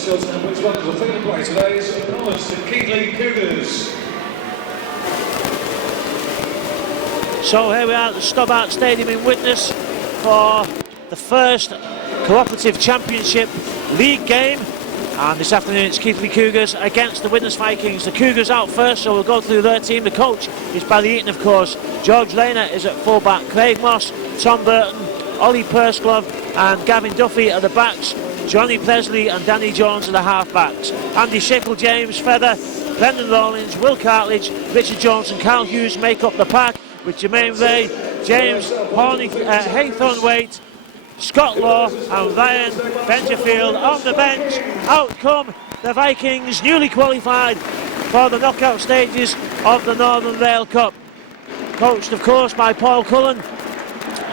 Short time, which welcomes the field play today is acknowledged the Keighley Cougars. So here we are at the Stobart Stadium in Widnes for the first Cooperative Championship League game. And this afternoon it's Keighley Cougars against the Widnes Vikings. The Cougars out first, so we'll go through their team. The coach is Barry Eaton, of course. George Lehner is at fullback. Craig Moss, Tom Burton, Ollie Persglove and Gavin Duffy are the backs. Johnny Presley and Danny Jones are the half-backs. Andy Schickle, James Feather, Brendan Rawlins, Will Cartledge, Richard Jones and Carl Hughes make up the pack, with Jermaine Ray, James Horney, Haythorne Waite, Scott Law and Ryan Benjafield on the bench. Out come the Vikings, newly qualified for the knockout stages of the Northern Rail Cup. Coached, of course, by Paul Cullen.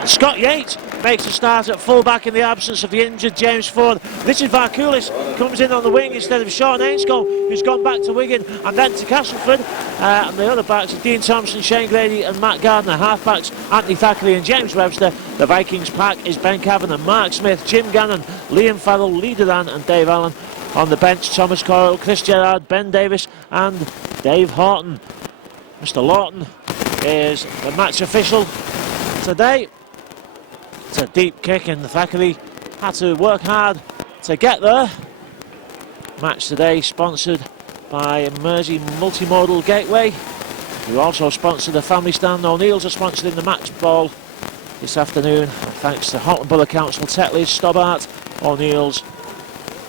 Scott Yates makes a start at full-back in the absence of the injured James Ford. Richard Varkulis comes in on the wing instead of Sean Ainscoe, who's gone back to Wigan and then to Castleford. And the other backs are Dean Thompson, Shane Grady and Matt Gardner. Half-backs Anthony Thackeray and James Webster. The Vikings pack is Ben Cavan, Mark Smith, Jim Gannon, Liam Farrell, Lee Duran and Dave Allen. On the bench, Thomas Coyle, Chris Gerrard, Ben Davis and Dave Horton. Mr. Lawton is the match official today. It's a deep kick and the Thackeray had to work hard to get there. Match today sponsored by Mersey Multimodal Gateway, who also sponsored the Family Stand. O'Neill's are sponsoring the match ball this afternoon, thanks to Halton Borough Council, Tetley's, Stobart, O'Neill's,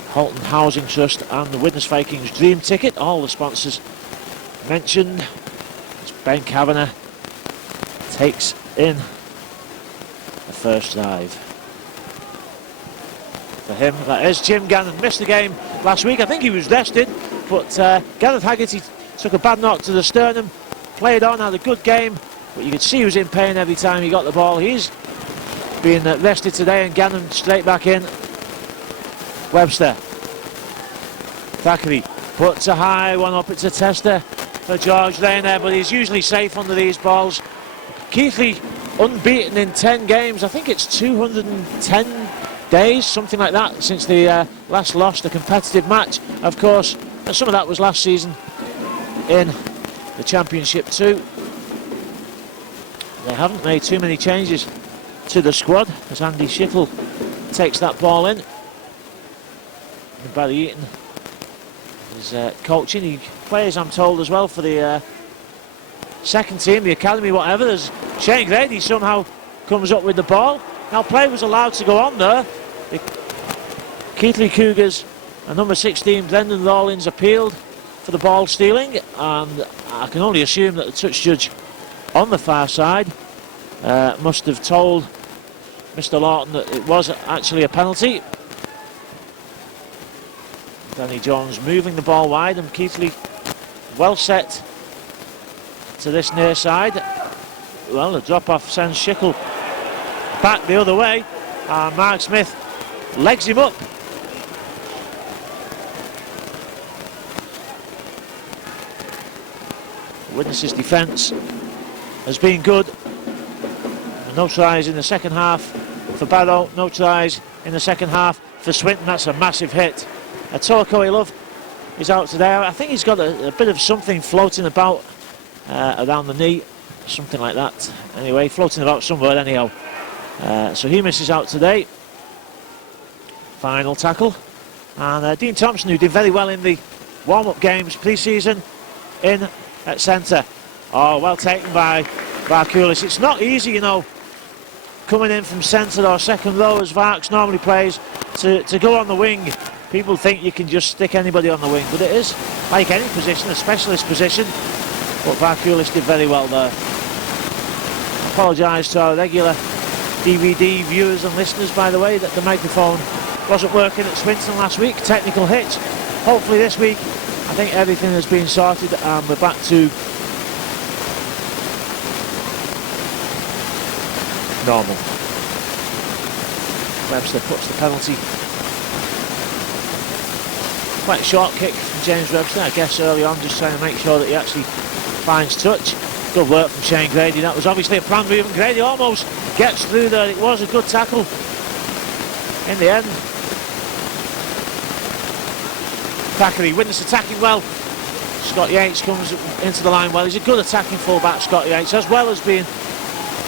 Halton Housing Trust and the Widnes Vikings Dream Ticket. All the sponsors mentioned. As Ben Kavanagh takes in the first drive. For him, that is. Jim Gannon missed the game last week. I think he was rested, but Gareth Haggerty took a bad knock to the sternum, played on, had a good game, but you could see he was in pain every time he got the ball. He's being rested today, and Gannon straight back in. Webster. Thackeray puts a high one up. It's a tester for George Lehner, but he's usually safe under these balls. Keighley unbeaten in 10 games. I think it's 210 days, something like that, since they last lost a competitive match. Of course, some of that was last season in the Championship too. They haven't made too many changes to the squad as Andy Schickle takes that ball in. And Barry Eaton is coaching. He plays, I'm told, as well for the second team, the academy, whatever. There's Shane Grady somehow comes up with the ball. Now play was allowed to go on there. The Keighley Cougars and number 16 Brendan Rawlins appealed for the ball stealing, and I can only assume that the touch judge on the far side must have told Mr. Lawton that it was actually a penalty. Danny Jones moving the ball wide, and Keighley well set to this near side. Well, the drop-off sends Schickle back the other way, and Mark Smith legs him up. Widnes' defence has been good. No tries in the second half for Barrow, no tries in the second half for Swinton. That's a massive hit. Toko Love is out today. I think he's got a bit of something floating about around the knee, something like that. Anyway, floating about somewhere anyhow. So he misses out today. Final tackle. And Dean Thompson, who did very well in the warm-up games pre-season, in at centre. Oh, well taken by Varkulis. It's not easy, you know, coming in from centre or second row as Varks normally plays, to go on the wing. People think you can just stick anybody on the wing, but it is, like any position, a specialist position. But Varkulis did very well there. I apologise to our regular DVD viewers and listeners, by the way, that the microphone wasn't working at Swinton last week. Technical hitch. Hopefully this week, I think everything has been sorted and we're back to normal. Webster puts the penalty. Quite a short kick from James Webster, I guess, early on, just trying to make sure that he actually finds touch. Good work from Shane Grady. That was obviously a planned move, and Grady almost gets through there. It was a good tackle in the end. Thackeray. Widnes attacking well. Scott Yates comes into the line well. He's a good attacking full-back, Scott Yates, as well as being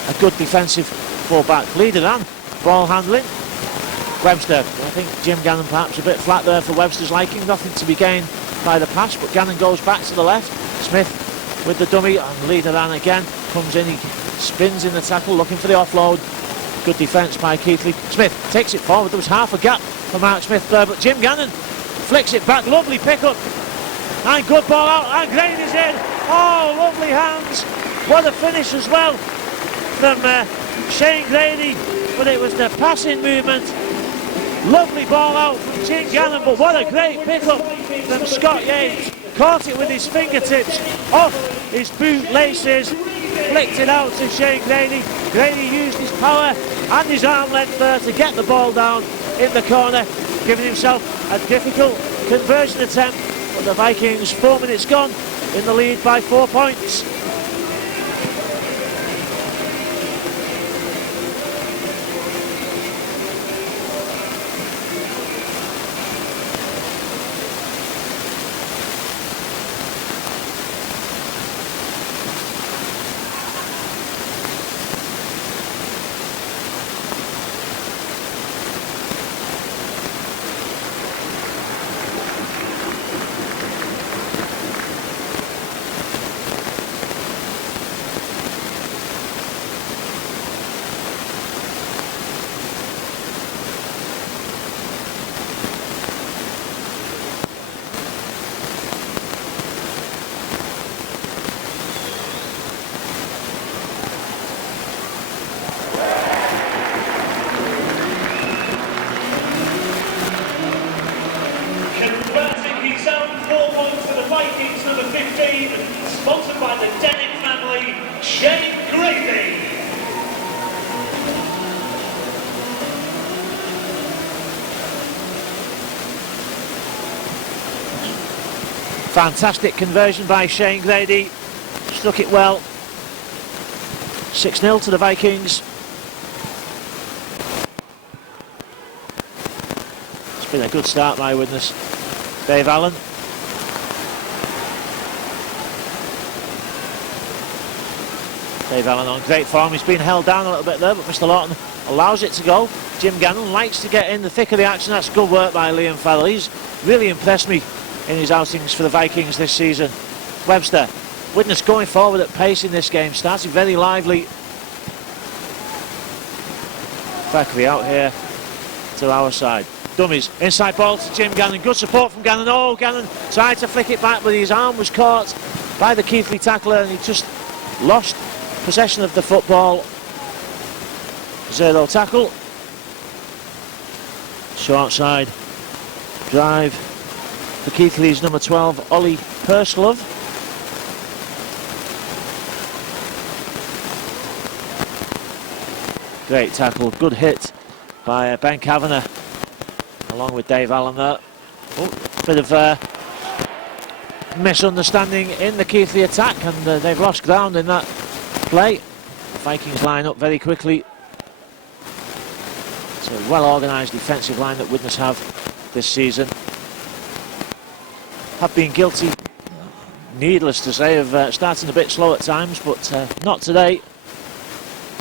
a good defensive full-back. Leader on ball handling. Webster. I think Jim Gannon perhaps a bit flat there for Webster's liking. Nothing to be gained by the pass, but Gannon goes back to the left. Smith with the dummy, and Leader on again. Comes in, he spins in the tackle, looking for the offload. Good defence by Keighley. Smith takes it forward. There was half a gap for Mark Smith there, but Jim Gannon flicks it back. Lovely pick-up. And good ball out, and Grady's in. Oh, lovely hands. What a finish as well from Shane Grady, but it was the passing movement. Lovely ball out from Jim Gannon, but what a great pick-up from Scott Yates. Caught it with his fingertips off his boot laces, flicked it out to Shane Grady. Grady used his power and his arm length there to get the ball down in the corner, giving himself a difficult conversion attempt. But the Vikings, 4 minutes gone, in the lead by 4 points. Vikings number 15, sponsored by the Denick family, Shane Keighley. Fantastic conversion by Shane Grady. Struck it well. 6-0 to the Vikings. It's been a good start by Widnes. Dave Allen. Dave Allen on great form. He's been held down a little bit there, but Mr. Lawton allows it to go. Jim Gannon likes to get in the thick of the action. That's good work by Liam Farrell. He's really impressed me in his outings for the Vikings this season. Webster. Widnes going forward at pace in this game. Started very lively. Thackeray out here to our side. Dummies. Inside ball to Jim Gannon. Good support from Gannon. Oh, Gannon tried to flick it back, but his arm was caught by the Keighley tackler and he just lost possession of the football. Zero tackle. Short side drive for Keighley's number 12, Ollie Perslove. Great tackle, good hit by Ben Kavanagh, along with Dave Allen there. Oh, bit of misunderstanding in the Keighley attack, and they've lost ground in that play. The Vikings line up very quickly. It's a well-organised defensive line that Widnes have this season. Have been guilty, needless to say, of starting a bit slow at times, but not today.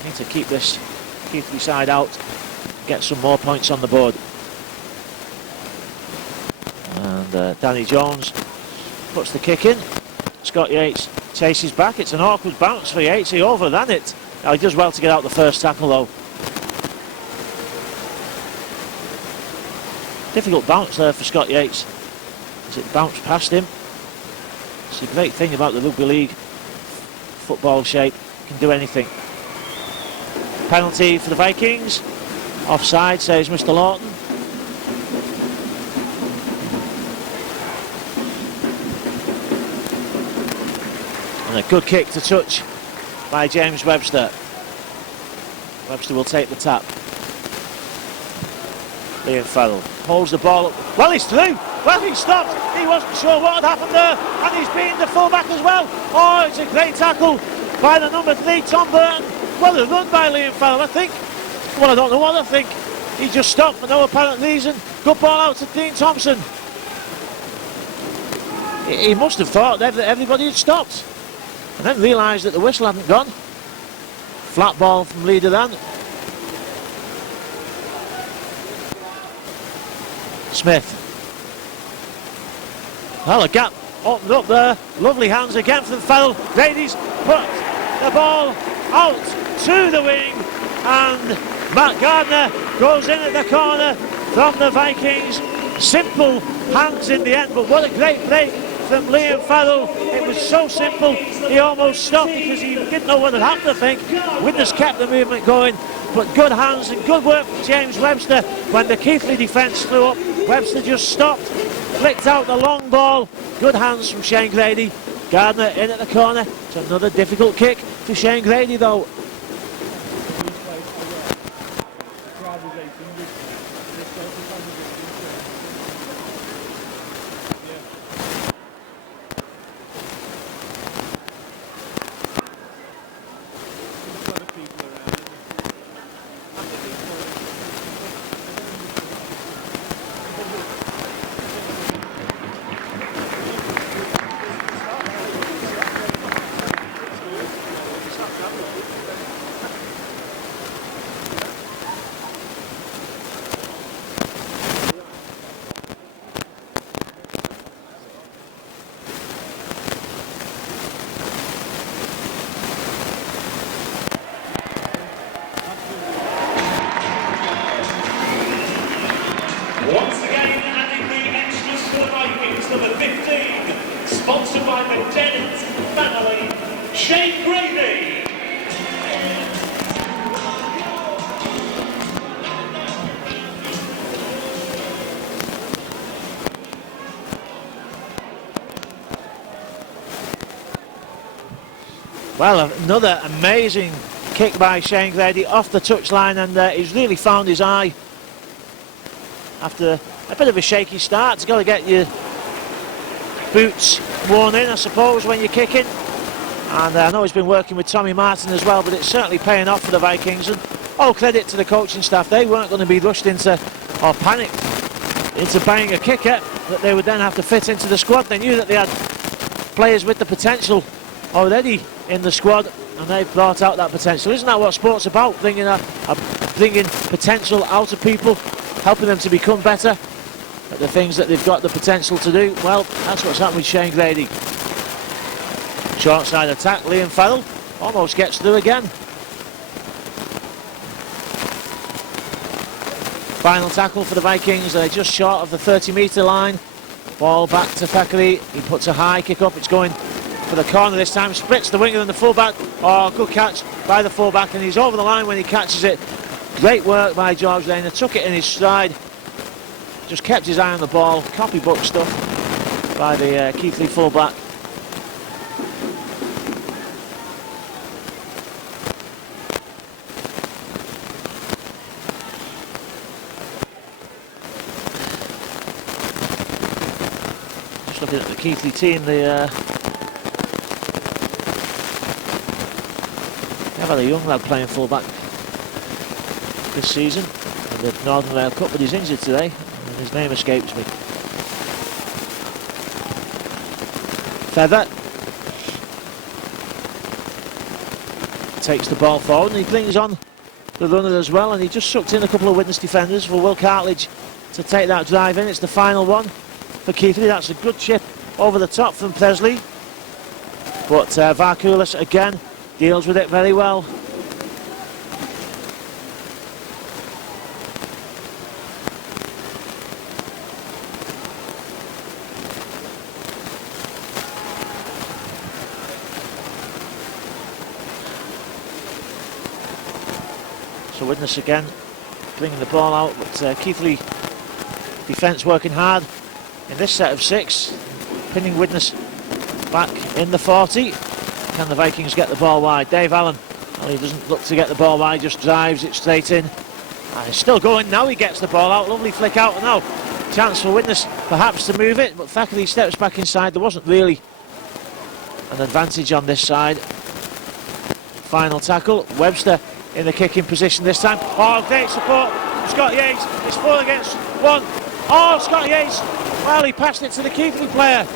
Need to keep this Keighley side out, get some more points on the board. And Danny Jones puts the kick in. Scott Yates chases back. It's an awkward bounce for Yates. He overran it. Now he does well to get out the first tackle though. Difficult bounce there for Scott Yates as it bounced past him. It's a great thing about the rugby league football shape. Can do anything. Penalty for the Vikings. Offside, says Mr. Lawton. And a good kick to touch by James Webster. Webster will take the tap. Liam Farrell holds the ball up. Well, he's through. Well, he stopped. He wasn't sure what had happened there. And he's beaten the fullback as well. Oh, it's a great tackle by the number 3, Tom Burton. Well, a run by Liam Farrell, I think. Well, I don't know what I think. He just stopped for no apparent reason. Good ball out to Dean Thompson. he must have thought that everybody had stopped, and then realised that the whistle hadn't gone. Flat ball from Lee Duran. Smith. Well, a gap opened up there. Lovely hands again from Farrell. Ladies put the ball out to the wing, and Matt Gardner goes in at the corner from the Vikings. Simple hands in the end, but what a great break from Liam Farrell. It was so simple, he almost stopped because he didn't know what had happened, I think. Widnes kept the movement going, but good hands and good work from James Webster. When the Keighley defence flew up, Webster just stopped, flicked out the long ball. Good hands from Shane Grady. Gardner in at the corner. It's another difficult kick for Shane Grady though. Once again, adding the extras for the Vikings, number 15, sponsored by the Dennett family, Shane Grady. Well, another amazing kick by Shane Grady off the touchline, and he's really found his eye after a bit of a shaky start. It's got to get your boots worn in, I suppose, when you're kicking. And I know he's been working with Tommy Martin as well, but it's certainly paying off for the Vikings. And all credit to the coaching staff. They weren't going to be rushed into, or panicked into buying a kicker that they would then have to fit into the squad. They knew that they had players with the potential already in the squad, and they've brought out that potential. Isn't that what sport's about? Bringing bringing potential out of people, helping them to become better at the things that they've got the potential to do. Well, that's what's happened with Shane Grady. Short side attack, Liam Farrell almost gets through again. Final tackle for the Vikings, they're just short of the 30-metre line. Ball back to Thackeray, he puts a high kick up, it's going for the corner this time, splits the winger and the fullback. Oh, good catch by the fullback, and he's over the line when he catches it. Great work by George Rayner, took it in his stride, just kept his eye on the ball. Copybook stuff by the Keighley fullback. Just looking at the Keighley team, they have had a young lad playing fullback this season in the Northern Rail Cup, but he's injured today and his name escapes me. Feather takes the ball forward and he brings on the runner as well, and he just sucked in a couple of Widnes defenders for Will Cartledge to take that drive in. It's the final one for Keighley. That's a good chip over the top from Presley, but Varkulis again deals with it very well. So Widnes again bringing the ball out, but Keighley defence working hard in this set of 6, pinning Widnes back in the 40. Can the Vikings get the ball wide? Dave Allen, well, he doesn't look to get the ball wide, just drives it straight in. And he's still going, now he gets the ball out, lovely flick out, and now chance for Widnes perhaps to move it, but Thackeray steps back inside. There wasn't really an advantage on this side. Final tackle, Webster in the kicking position this time. Oh, great support from Scott Yates. It's 4 against 1. Oh, Scott Yates, well, he passed it to the Keighley player.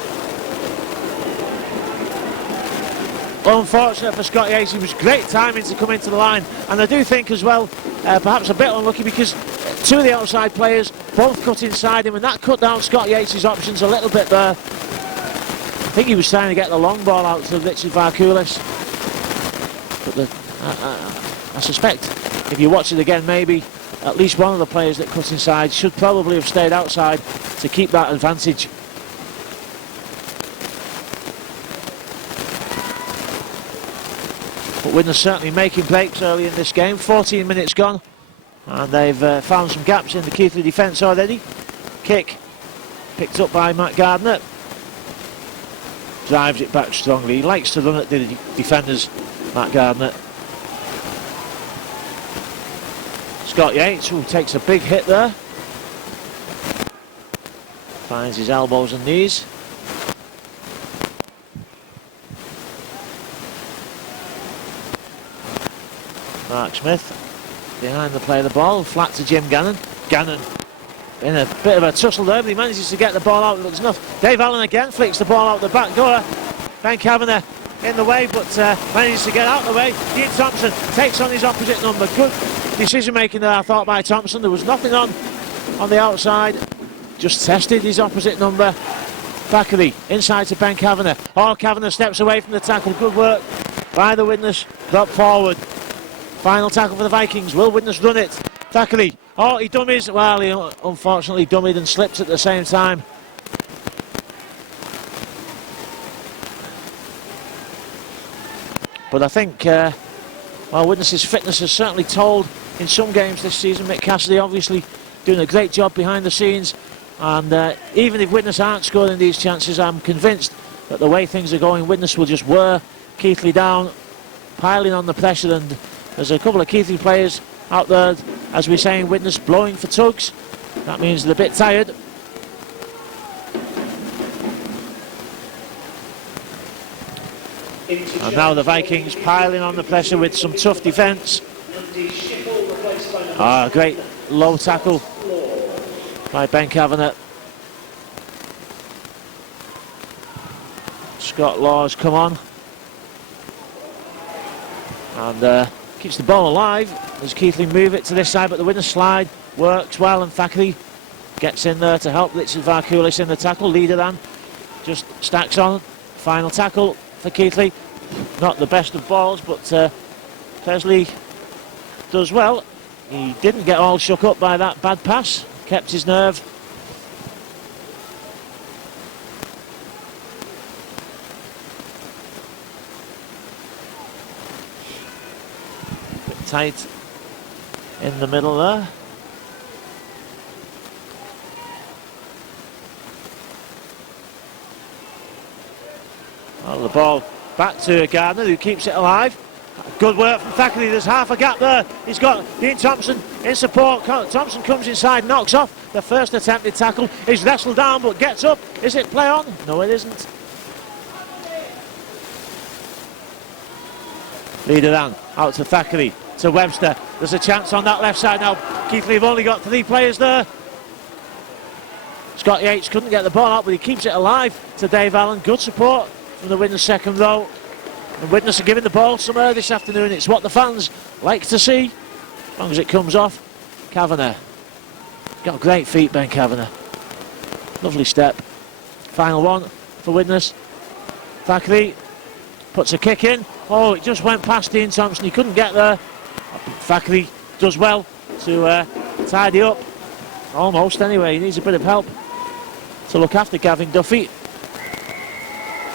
unfortunate for Scott Yates. It was great timing to come into the line, and I do think as well, perhaps a bit unlucky, because two of the outside players both cut inside him, and that cut down Scott Yates' options a little bit there. I think he was trying to get the long ball out to Richard Varkulis, but I suspect if you watch it again, maybe at least one of the players that cut inside should probably have stayed outside to keep that advantage. But Widnes certainly making breaks early in this game. 14 minutes gone, and they've found some gaps in the Keighley defence already. Kick picked up by Matt Gardner. Drives it back strongly. He likes to run at the defenders, Matt Gardner. Scott Yates, who takes a big hit there. Finds his elbows and knees. Mark Smith behind the play of the ball, flat to Jim Gannon. Gannon in a bit of a tussle there, but he manages to get the ball out. Looks enough. Dave Allen again flicks the ball out the back door. Ben Kavanagh in the way, but manages to get out of the way. Dean Thompson takes on his opposite number. Good decision making there, I thought, by Thompson. There was nothing on the outside, just tested his opposite number. Thackeray inside to Ben Kavanagh. Oh, Kavanagh steps away from the tackle. Good work by the Widnes. Drop forward. Final tackle for the Vikings. Will Widnes run it? Thackeray. Oh, he dummies. Well, he unfortunately dummied and slipped at the same time. But I think, well, Widnes' fitness has certainly told in some games this season. Mick Cassidy obviously doing a great job behind the scenes, and even if Widnes aren't scoring these chances, I'm convinced that the way things are going, Widnes will just wear Keighley down, piling on the pressure, and there's a couple of Keighley players out there, as we say in Widnes, blowing for tugs. That means they're a bit tired. And now the Vikings piling on the pressure with some tough defence. Great low tackle by Ben Kavanagh. Scott Law's come on and keeps the ball alive as Keighley move it to this side, but the Widnes slide works well, and Thackeray gets in there to help Richard Varkulis in the tackle. Leader then just stacks on. Final tackle for Keighley. Not the best of balls, but Presley does well. He didn't get all shook up by that bad pass, kept his nerve. Bit tight in the middle there. Well, the ball back to Gardner, who keeps it alive. Good work from Thackeray. There's half a gap there. He's got Dean Thompson in support. Thompson comes inside, knocks off the first attempted tackle. He's wrestled down but gets up. Is it play on? No, it isn't. Leader then out to Thackeray, to Webster. There's a chance on that left side now. Keighley have only got 3 players there. Scott Yates couldn't get the ball out, but he keeps it alive to Dave Allen. Good support from the Widnes second row. And Widnes are giving the ball some air this afternoon. It's what the fans like to see, as long as it comes off. Kavanagh. Got great feet, Ben Kavanagh. Lovely step. Final one for Widnes. Thackeray puts a kick in. Oh, it just went past Dean Thompson. He couldn't get there. Thackeray does well to tidy up. Almost, anyway. He needs a bit of help to look after Gavin Duffy.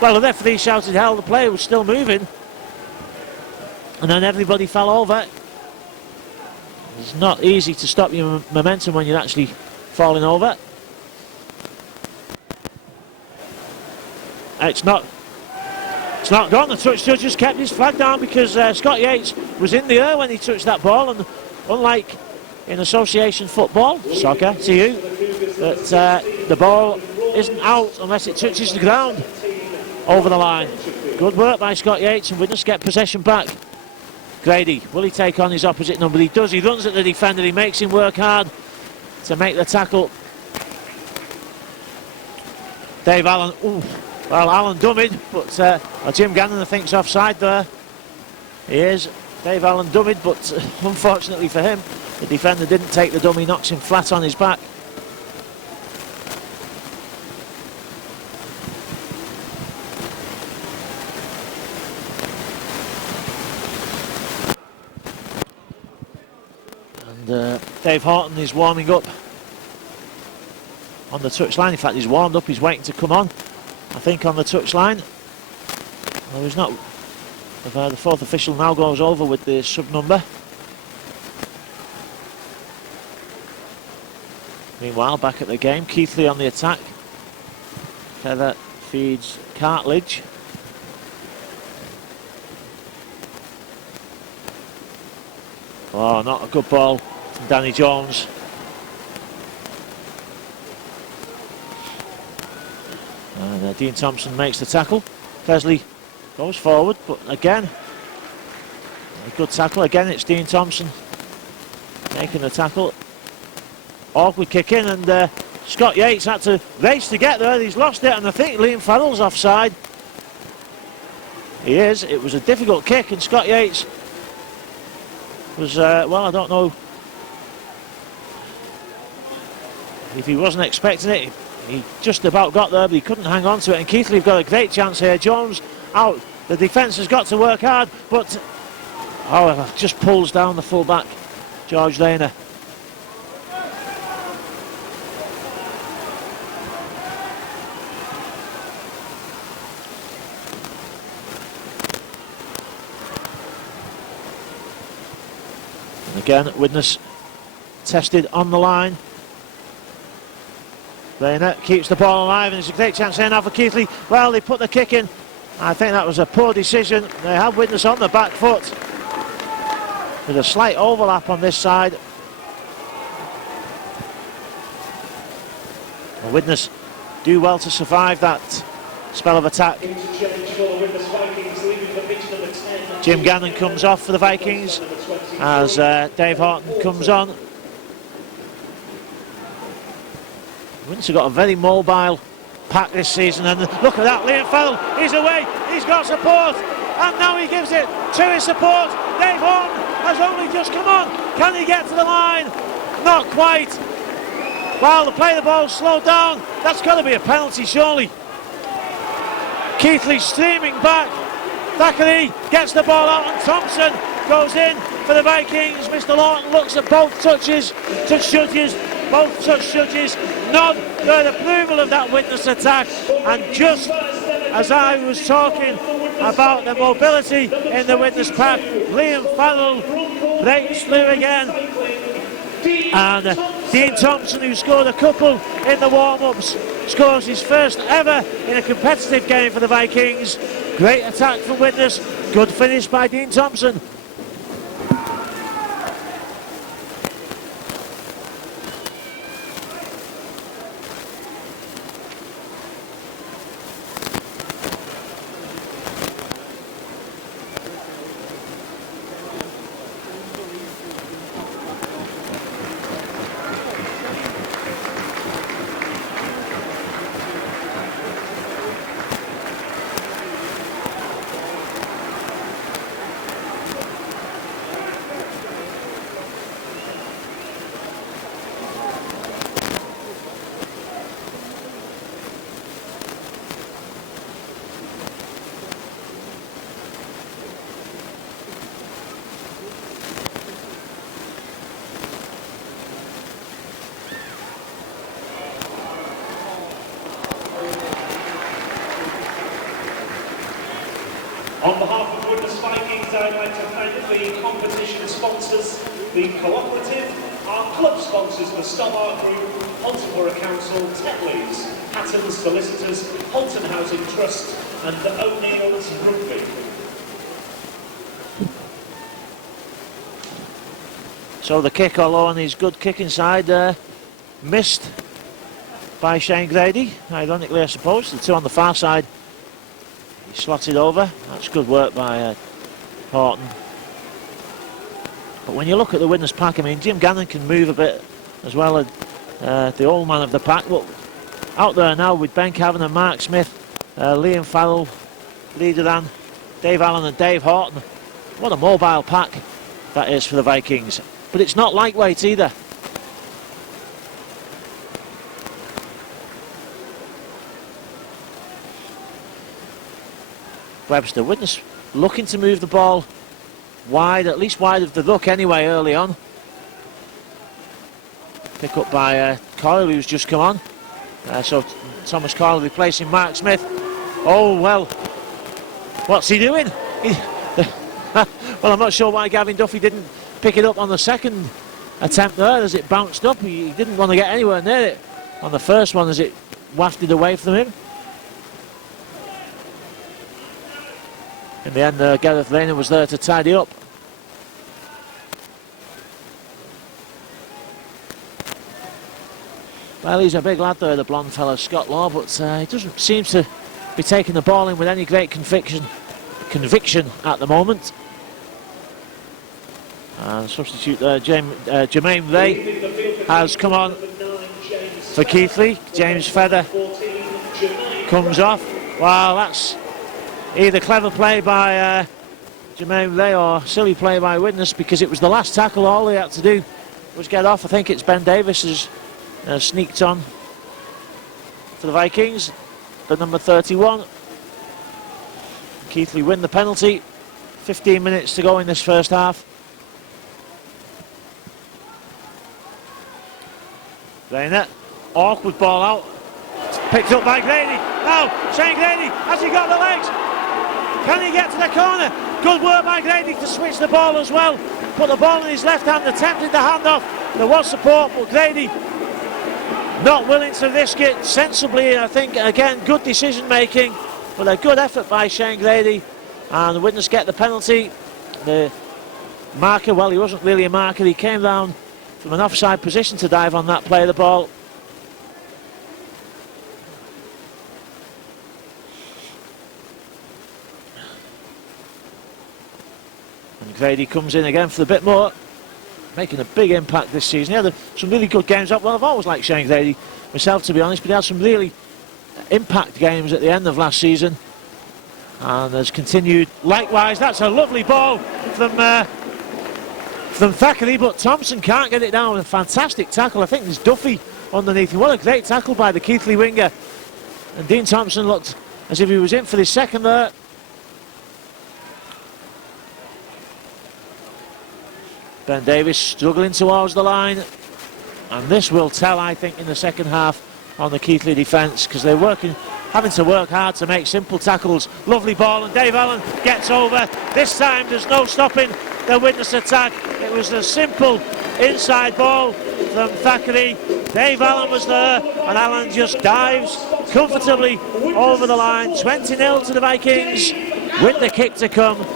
Well, the referee shouted hell, the player was still moving, and then everybody fell over. It's not easy to stop your momentum when you're actually falling over. It's not gone. The touch judge just kept his flag down because Scott Yates was in the air when he touched that ball, and unlike in association football, soccer to you, that the ball isn't out unless it touches the ground over the line. Good work by Scott Yates, and Widnes get possession back. Grady, will he take on his opposite number? He does. He runs at the defender. He makes him work hard to make the tackle. Dave Allen, ooh, Well, Alan dummied, but Jim Gannon, I think, is offside there. He is. Dave Allen dummied, but unfortunately for him, the defender didn't take the dummy, knocks him flat on his back. And Dave Horton is warming up on the touchline. In fact, he's warmed up, he's waiting to come on, I think, on the touchline. Well, he's not. The fourth official now goes over with the sub number. Meanwhile, back at the game, Keighley on the attack. Heather feeds Cartledge. Oh, not a good ball from Danny Jones. And Dean Thompson makes the tackle. Keighley goes forward, but again, a good tackle. Again, it's Dean Thompson making the tackle. Awkward kick in, and Scott Yates had to race to get there. He's lost it, and I think Liam Farrell's offside. He is. It was a difficult kick, and Scott Yates was, well, I don't know if he wasn't expecting it. He just about got there, but he couldn't hang on to it, and Keighley have got a great chance here. Jones out. The defence has got to work hard, but just pulls down the full-back, George Rayner. And again, Widnes tested on the line. Rayner keeps the ball alive, and there's a great chance here now for Keighley. Well, they put the kick in. I think that was a poor decision. They have Widnes on the back foot with a slight overlap on this side. And Widnes do well to survive that spell of attack. Jim Gannon comes off for the Vikings as Dave Horton comes on. Widnes have got a very mobile pack this season, and look at that, Liam Farrell, he's away, he's got support, and now he gives it to his support. Dave Horton has only just come on. Can he get to the line? Not quite. Well, the play of the ball slowed down. That's got to be a penalty, surely. Keighley streaming back. Thackeray gets the ball out, and Thompson goes in for the Vikings. Mr. Lawton looks at both touch judges, nod their approval of that Widnes attack, and just as I was talking about the mobility in the Widnes pack, Liam Farrell breaks through again, and Dean Thompson, who scored a couple in the warm-ups, scores his first ever in a competitive game for the Vikings. Great attack from Widnes, good finish by Dean Thompson. On behalf of Widnes Vikings, I'd like to thank the competition sponsors, the cooperative, our club sponsors, the Stobart Group, Holton Borough Council, Tetley's, Hatton's Solicitors, Holton Housing Trust, and the O'Neill's Rugby. So the kick, although on his good kick inside, missed by Shane Grady, ironically I suppose. The two on the far side, he slotted over. That's good work by Horton. But when you look at the Widnes pack, I mean, Jim Gannon can move a bit as well as the old man of the pack. Look, out there now with Ben Cavan and Mark Smith Liam Farrell, leader than Dave Allen and Dave Horton. What a mobile pack that is for the Vikings. But it's not lightweight either. Webster, Widnes looking to move the ball wide, at least wide of the ruck anyway early on. Pick up by Keighley, who's just come on. So Thomas Keighley replacing Mark Smith. Oh well, what's he doing? Well, I'm not sure why Gavin Duffy didn't pick it up on the second attempt there as it bounced up. He didn't want to get anywhere near it on the first one as it wafted away from him. In the end, Gareth Lehner was there to tidy up. Well, he's a big lad there, the blonde fella, Scott Law, but he doesn't seem to be taking the ball in with any great conviction at the moment. And substitute there, Jermaine Ray has come on for Keighley. James Feather comes off. Wow, that's either clever play by Jermaine Ray or silly play by Widnes, because it was the last tackle. All they had to do was get off. I think it's Ben Davis who's sneaked on for the Vikings, the number 31. Keighley win the penalty. 15 minutes to go in this first half. Lehner, awkward ball out, picked up by Grady. Now Shane Grady, has he got the legs? Can he get to the corner? Good work by Grady to switch the ball as well. Put the ball in his left hand, attempted the handoff. There was support, but Grady not willing to risk it. Sensibly, I think, again, good decision making, but a good effort by Shane Grady. And the Widnes get the penalty. The marker, well, he wasn't really a marker. He came down from an offside position to dive on that play of the ball. And Grady comes in again for a bit more, making a big impact this season. He had some really good games. Well, I've always liked Shane Grady myself, to be honest, but he had some really impact games at the end of last season and has continued likewise. That's a lovely ball from Thackeray, but Thompson can't get it down. A fantastic tackle. I think there's Duffy underneath him. What a great tackle by the Keighley winger. And Dean Thompson looked as if he was in for his second there. Ben Davis struggling towards the line, and this will tell, I think, in the second half on the Keighley defence, because they're having to work hard to make simple tackles. Lovely ball, and Dave Allen gets over. This time there's no stopping the Widnes attack. It was a simple inside ball from Thackeray. Dave Allen was there, and Allen just dives comfortably over the line. 20-0 to the Vikings, with the kick to come.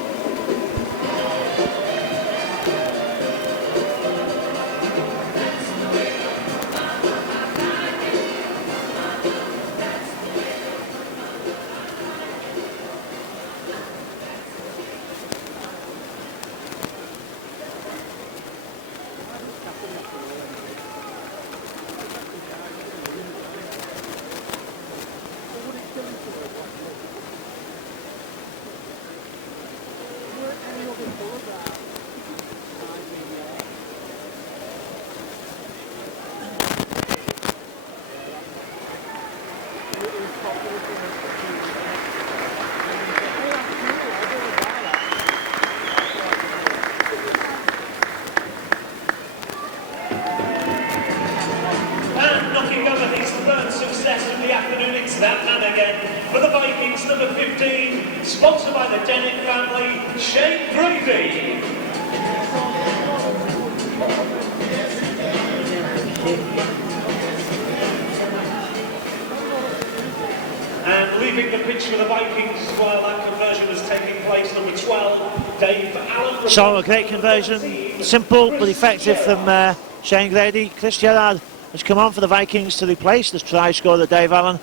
And leaving the pitch for the Vikings while that conversion was taking place, number 12, Dave Allen. So a great conversion, simple but effective from Shane Grady. Chris Gerrard has come on for the Vikings to replace the try scorer Dave Allen,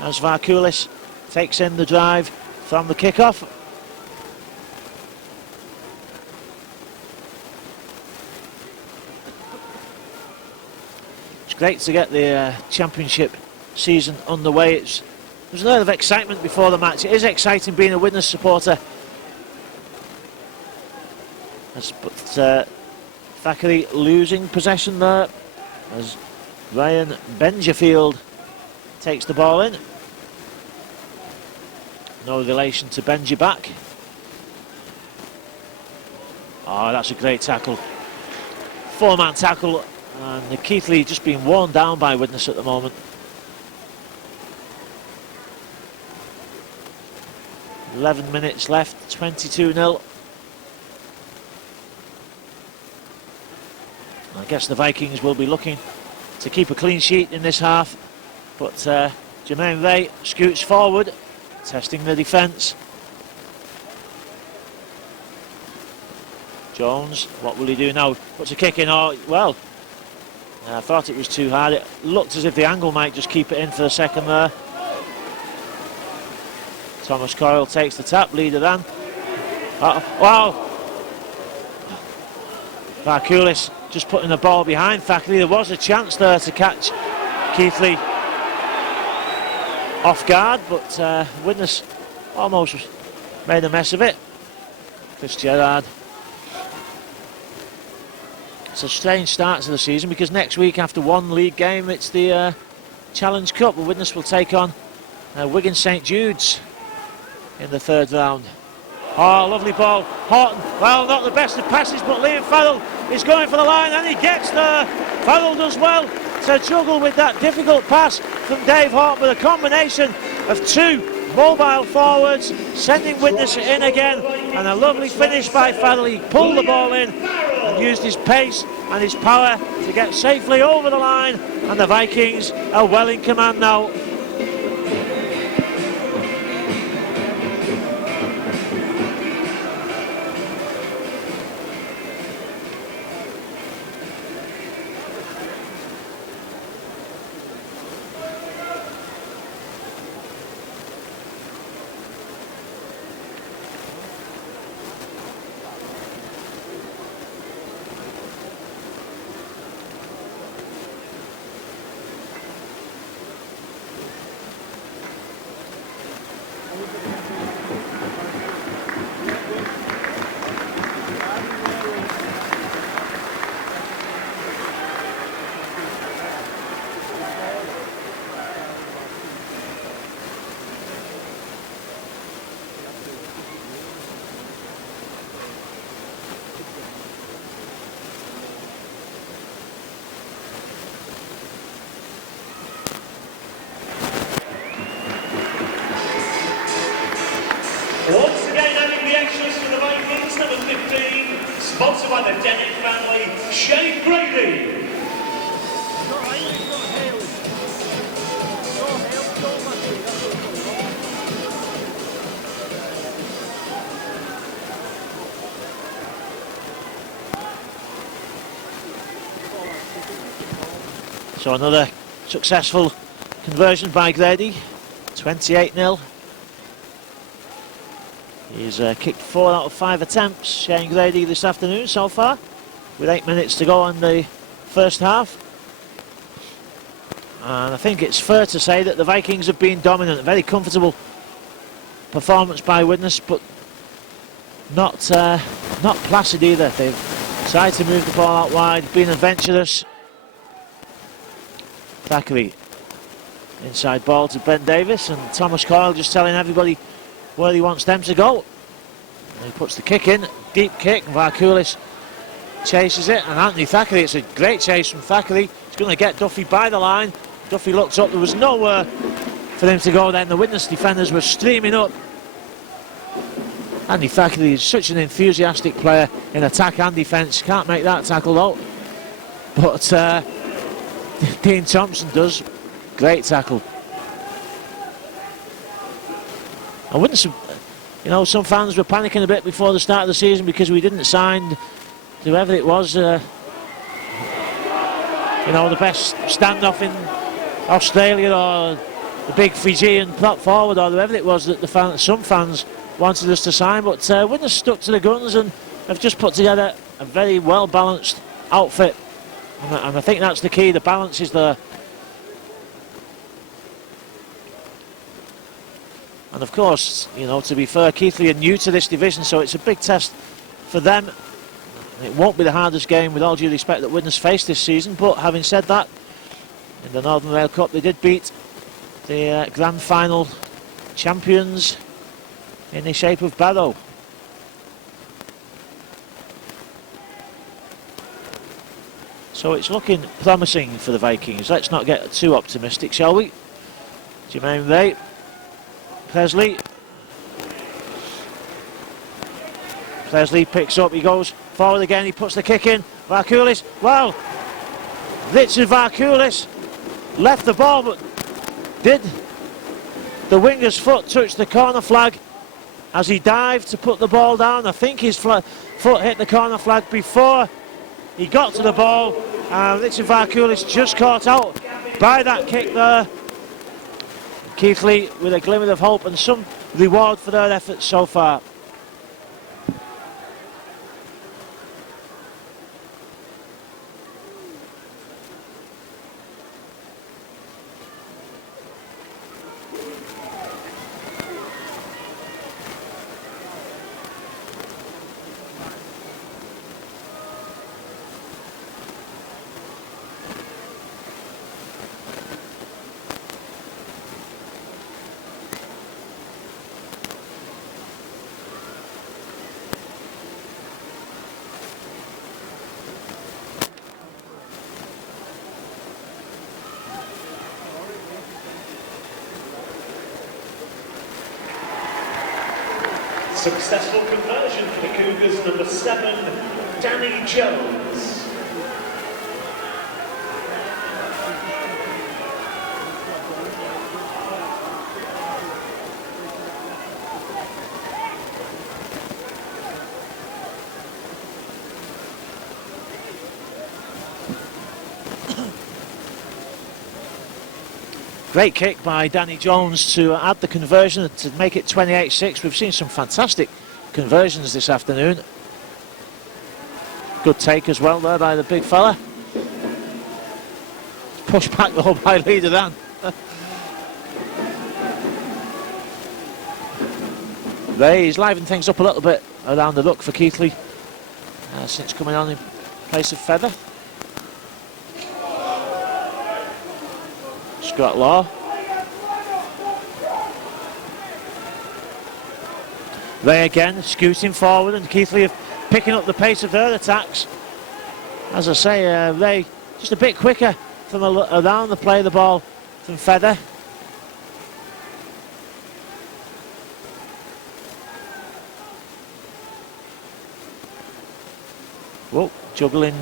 as Varkulis takes in the drive from the kickoff. It's great to get the championship season underway. It's was a lot of excitement before the match. It is exciting being a Widnes supporter. But Thackeray losing possession there as Ryan Benjafield takes the ball in. No relation to Benji back. Oh, that's a great tackle. 4-man tackle, and the Keighley just being worn down by Widnes at the moment. 11 minutes left, 22-0. I guess the Vikings will be looking to keep a clean sheet in this half, but Jermaine Ray scoots forward, testing the defence. Jones, what will he do now? Puts a kick in, oh, well, I thought it was too hard. It looked as if the angle might just keep it in for the second there. Thomas Coyle takes the tap, leader then. Wow! Varkulis just putting the ball behind Thackeray. There was a chance there to catch Keighley off guard, but Widnes almost made a mess of it. Chris Gerrard. It's a strange start to the season because next week, after one league game, it's the Challenge Cup. Widnes will take on Wigan St Jude's in the third round. Oh, lovely ball. Horton, well, not the best of passes, but Liam Farrell is going for the line and he gets there. Farrell does well to juggle with that difficult pass from Dave Horton, with a combination of two mobile forwards, sending Widnes in again, and a lovely finish by Farrell. He pulled the ball in and used his pace and his power to get safely over the line, and the Vikings are well in command now. Once again, adding the extras for the Vikings, number 15, sponsored by the Dennett family, Shane Brady. So another successful conversion by Grady, 28-0. He's kicked 4 out of 5 attempts, Shane Grady, this afternoon so far, with 8 minutes to go in the first half. And I think it's fair to say that the Vikings have been dominant. A very comfortable performance by Widnes, but not placid either. They've tried to move the ball out wide, been adventurous. Thackeray, inside ball to Ben Davis, and Thomas Coyle just telling everybody where he wants them to go. And he puts the kick in, deep kick, Varkulis chases it, and Anthony Thackeray, it's a great chase from Thackeray. He's going to get Duffy by the line. Duffy looks up, there was nowhere for him to go then. The Widnes defenders were streaming up. Anthony Thackeray is such an enthusiastic player in attack and defence. Can't make that tackle though. But Dean Thompson does. Great tackle. I wouldn't, you know, some fans were panicking a bit before the start of the season because we didn't sign whoever it was, you know, the best standoff in Australia, or the big Fijian prop forward, or whoever it was that some fans wanted us to sign. But Widnes stuck to the guns and have just put together a very well balanced outfit, and I think that's the key. The balance is there. And of course, you know, to be fair, Keighley are new to this division, so it's a big test for them. It won't be the hardest game, with all due respect, that Widnes faced this season. But having said that, in the Northern Rail Cup, they did beat the grand final champions in the shape of Barrow. So it's looking promising for the Vikings. Let's not get too optimistic, shall we? Jermaine Ray, Presley picks up, he goes forward again, he puts the kick in. Varkulis, well, Richard Varkulis left the ball, but did the winger's foot touch the corner flag as he dived to put the ball down? I think his foot hit the corner flag before he got to the ball, and Richard Varkulis just caught out by that kick there. Keighley with a glimmer of hope and some reward for their efforts so far. Successful conversion for the Cougars, number 7, Danny Jones. Great kick by Danny Jones to add the conversion to make it 28-6. We've seen some fantastic conversions this afternoon. Good take as well there by the big fella. Pushed back though by Leader Dan. He's livened things up a little bit around the ruck for Keighley since coming on in place of Feather. Scott Law. They again scooting forward, and Keighley picking up the pace of their attacks. As I say, Ray just a bit quicker from around the play of the ball from Feather. Whoa, juggling.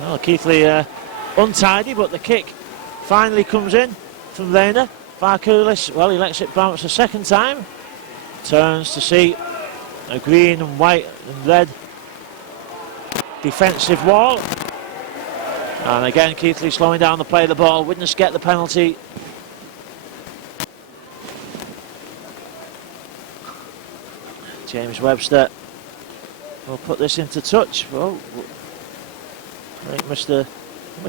Well, Keighley untidy, but the kick finally comes in from Rayner. Varkulis, well, he lets it bounce a second time. Turns to see a green and white and red defensive wall. And again, Keighley slowing down the play of the ball. Widnes get the penalty. James Webster will put this into touch. Well, I think Mr.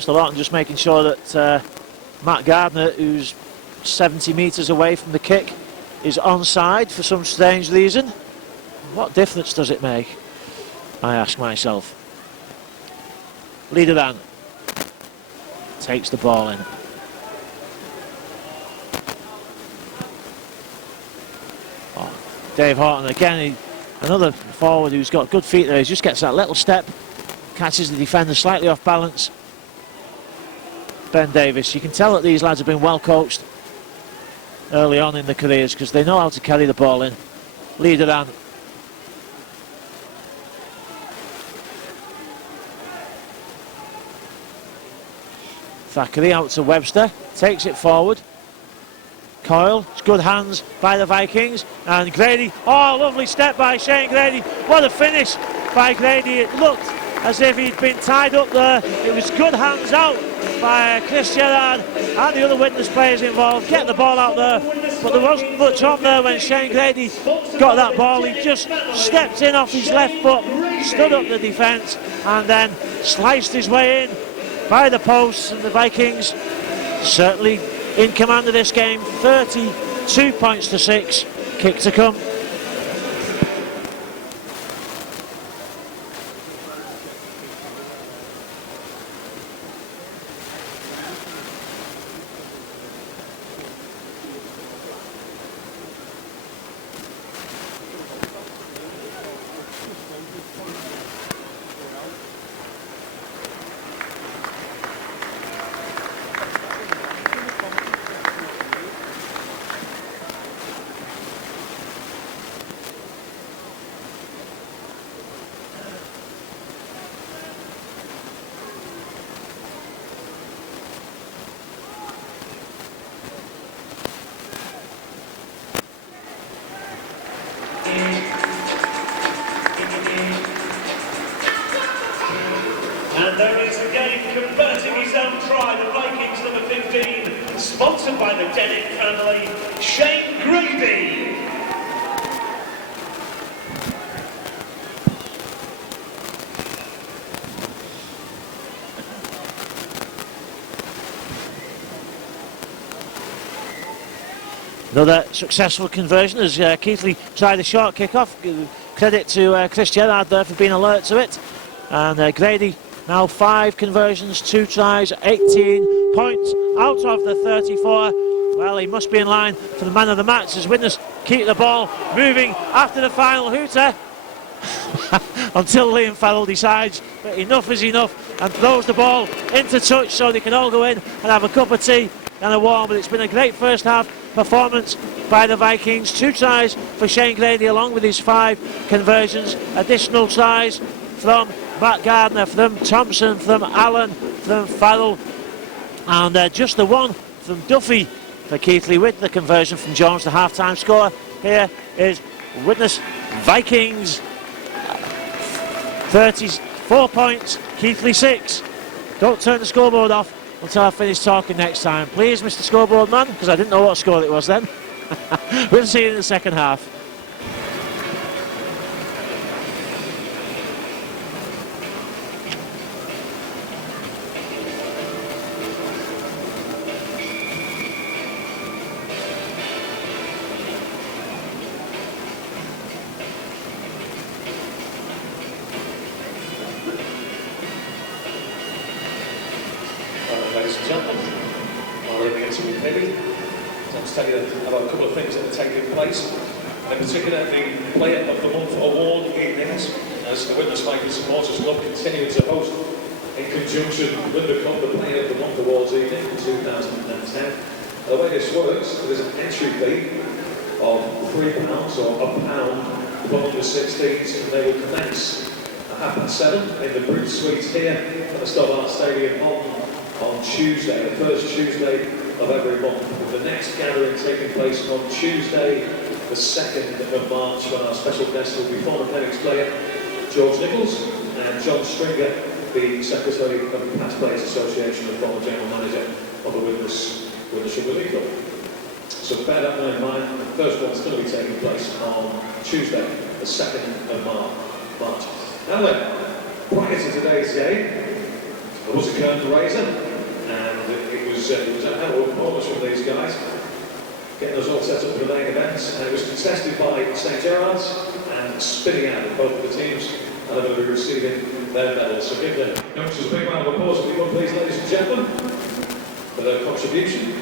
Lawton just making sure that Matt Gardner, who's 70 metres away from the kick, is onside for some strange reason. What difference does it make, I ask myself. Leader Dan takes the ball in. Oh, Dave Horton again, another forward who's got good feet there. He just gets that little step, catches the defender slightly off balance. Ben Davis, you can tell that these lads have been well coached early on in their careers because they know how to carry the ball in. Leader Dan. Thackeray out to Webster, takes it forward. Coyle, it's good hands by the Vikings, and Grady, oh, lovely step by Shane Grady. What a finish by Grady. It looked as if he'd been tied up there. It was good hands out by Chris Gerrard and the other Widnes players involved. Get the ball out there, but there wasn't much on there when Shane Grady got that ball. He just stepped in off his left foot, stood up the defence, and then sliced his way in by the posts. And the Vikings certainly in command of this game. 30 2 points to 6. Kick to come. And there is again converting his own try, the Vikings number 15, sponsored by the Dennett family, Shane Keighley. Another successful conversion as Keighley tried a short kick-off. Credit to Chris Gerrard there for being alert to it. And Grady now 5 conversions, 2 tries, 18 points out of the 34. Well, he must be in line for the man of the match as Widnes keep the ball moving after the final hooter. Until Liam Farrell decides that enough is enough and throws the ball into touch so they can all go in and have a cup of tea and a warm. But it's been a great first half performance by the Vikings. 2 tries for Shane Grady along with his 5 conversions. Additional tries from Matt Gardner, from Thompson, from Allen, from Farrell, and just the one from Duffy for Keighley with the conversion from Jones, the half-time score. Here is Widnes Vikings 34 points, Keighley 6. Don't turn the scoreboard off until I finish talking next time, please, Mr. Scoreboard Man, because I didn't know what score it was then. We'll see you in the second half. Ladies and gentlemen, I'm living in some Keighley. I'll tell you about a couple of things that are taking place. In particular, the Player of the Month award evenings, as the Widnes Vikings Supporters Club continues to host, in conjunction with the club, the Player of the Month awards evening in 2010. The way this works, there's an entry fee of £3 or £1 for under 16s, and they will commence at 7:30 in the Brute Suites here at the Stobbart Stadium on Tuesday, the first Tuesday of every month, with the next gathering taking place on Tuesday, the 2nd of March, when our special guest will be former tennis player George Nichols and John Stringer, the Secretary of the Past Players Association and former General Manager of the Widnes Rugby League Club. So bear that in mind, the first one's going to be taking place on Tuesday, the 2nd of March. Now then, prior to today's game, there was a curtain raiser. And it was a hell of a performance from these guys, getting us all set up for the main events. And it was contested by St Gerard's and spinning out of both of the teams, and they're going to be receiving their medals. So give the youngsters a big round of applause, if you would please, ladies and gentlemen, for their contribution.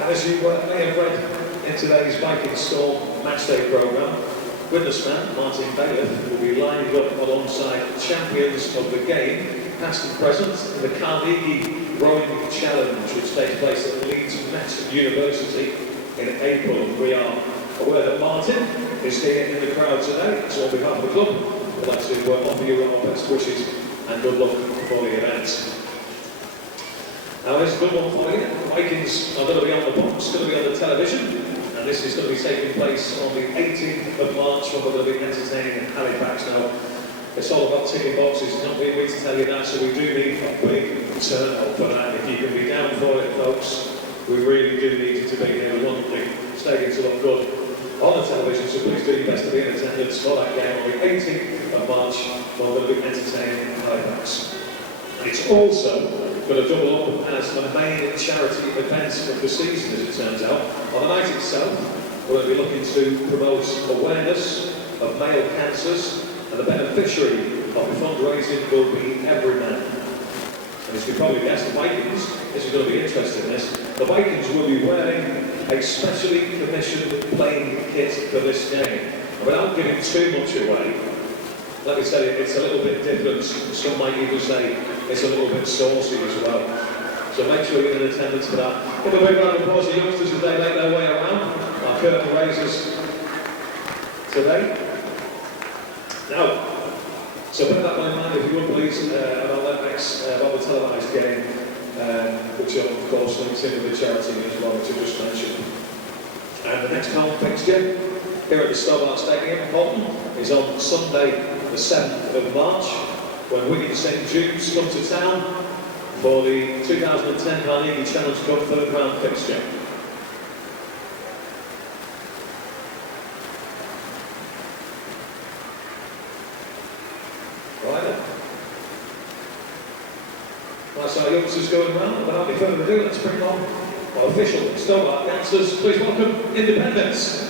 And as you may have read in today's Viking Storm matchday programme, Widnes man Martin Bailiff will be lined up alongside champions of the game, past and present, in the Carnegie Rowing Challenge, which takes place at Leeds Met University in April. We are aware that Martin is here in the crowd today, so on behalf of the club, we'd like to offer you our best wishes and good luck for the event. Now, this is a good one for you. The Vikings are going to be on the box, going to be on the television, and this is going to be taking place on the 18th of March, when we're going to be entertaining in Halifax. Now, it's all about ticking boxes, it's not being me to tell you that, so we do need a big turnout for that. If you can be down for it, folks, we really do need you to be here. We want the stadium to look good on the television, so please do your best to be in attendance for that game on the 18th of March, when we're going to be entertaining in Halifax. And it's also going to double up as the main charity event of the season, as it turns out. On the night itself, we're going to be looking to promote awareness of male cancers, and the beneficiary of the fundraising will be every man. And as you probably guessed, the Vikings, this is going to be interesting, this. The Vikings will be wearing a specially commissioned playing kit for this game. And without giving too much away, let me tell you, it's a little bit different. Some might even say it's a little bit saucy as well. So make sure you're in attendance for that. Give a big round of applause to youngsters as they make their way around. Our curtain raisers today. Now, so bear that in mind if you would please, about that next, about the televised game, which of course links in with the charity as well, which I just mentioned. And the next home fixture here at the Stobart Stadium, Bolton, is on Sunday the 7th of March, when Wigan St Jude's come to town for the 2010 Carnegie Challenge Cup third round fixture. Right then. That's our youngsters going around. Without any further ado, let's bring on our official Stobart dancers. Please welcome Independence.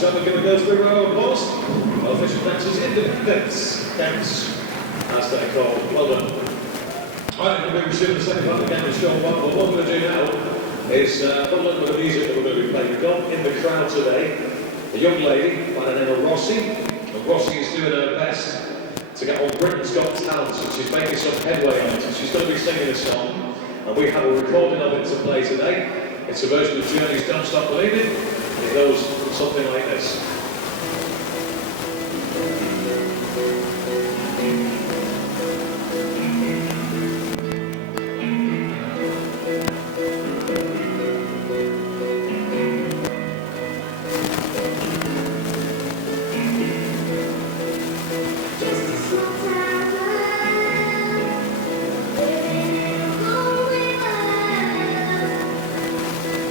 Shall we give a go to the row of applause? Our official dancers, Independence dance, as they're called. Well done. Alright, I'm going to be shooting the second part of the game of show one, but what we're going to do now is put a little bit of music that we're going to be playing. We've got in the crowd today a young lady by the name of Rossi. And Rossi is doing her best to get on Britain's Got Talent, and she's making some headway on it, and she's going to be singing a song, and we have a recording of it to play today. It's a version of Journey's Don't Stop Believing. It goes something like this.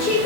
She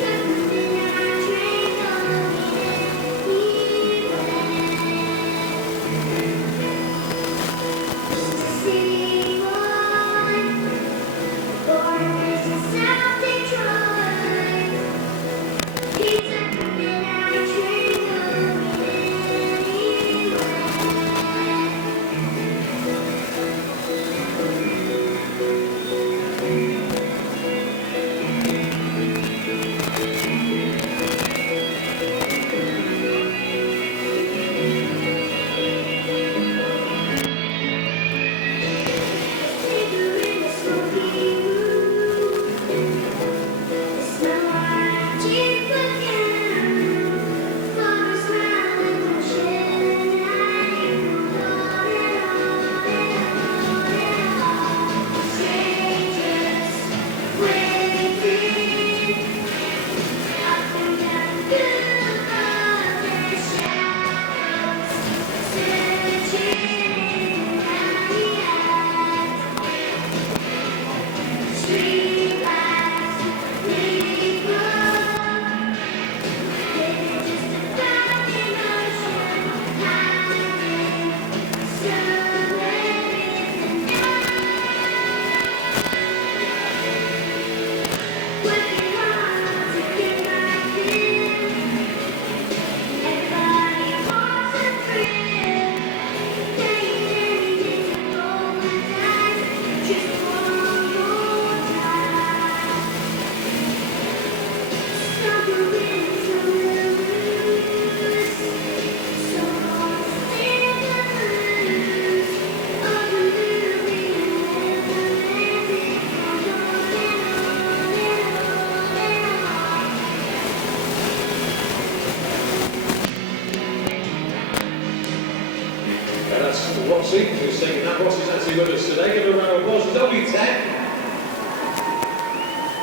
Rossi, who's taking that. Rossi's actually with us today. Give her a round of applause. She's only 10.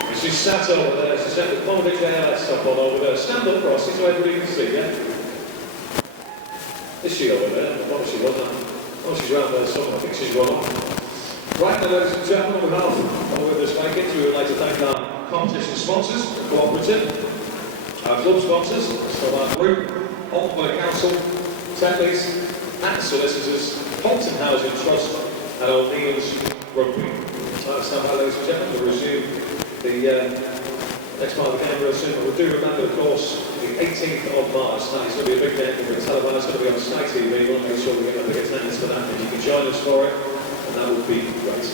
And she's sat over there. She's sat with Ponovich ALS up all over there. Stand up, Rossi, so everybody can see you. Is she over there? What was she, wasn't it? Oh, she's round there somewhere. I think she's run off. Right now, ladies and gentlemen, on behalf of Widnes Vikings, we would like to thank our competition sponsors, the cooperative, our club sponsors, so our group, Holton Council, Keighley's, and solicitors, Holton Housing Trust, and O'Neill's Rugby. So let's stand by, ladies and gentlemen, to resume the next part of the game real soon. But we do remember, of course, the 18th of March. That is going to be a big game. We're televised, it's going to be on Sky TV. We want to make sure we get a big attendance for that. If you can join us for it, and that would be great.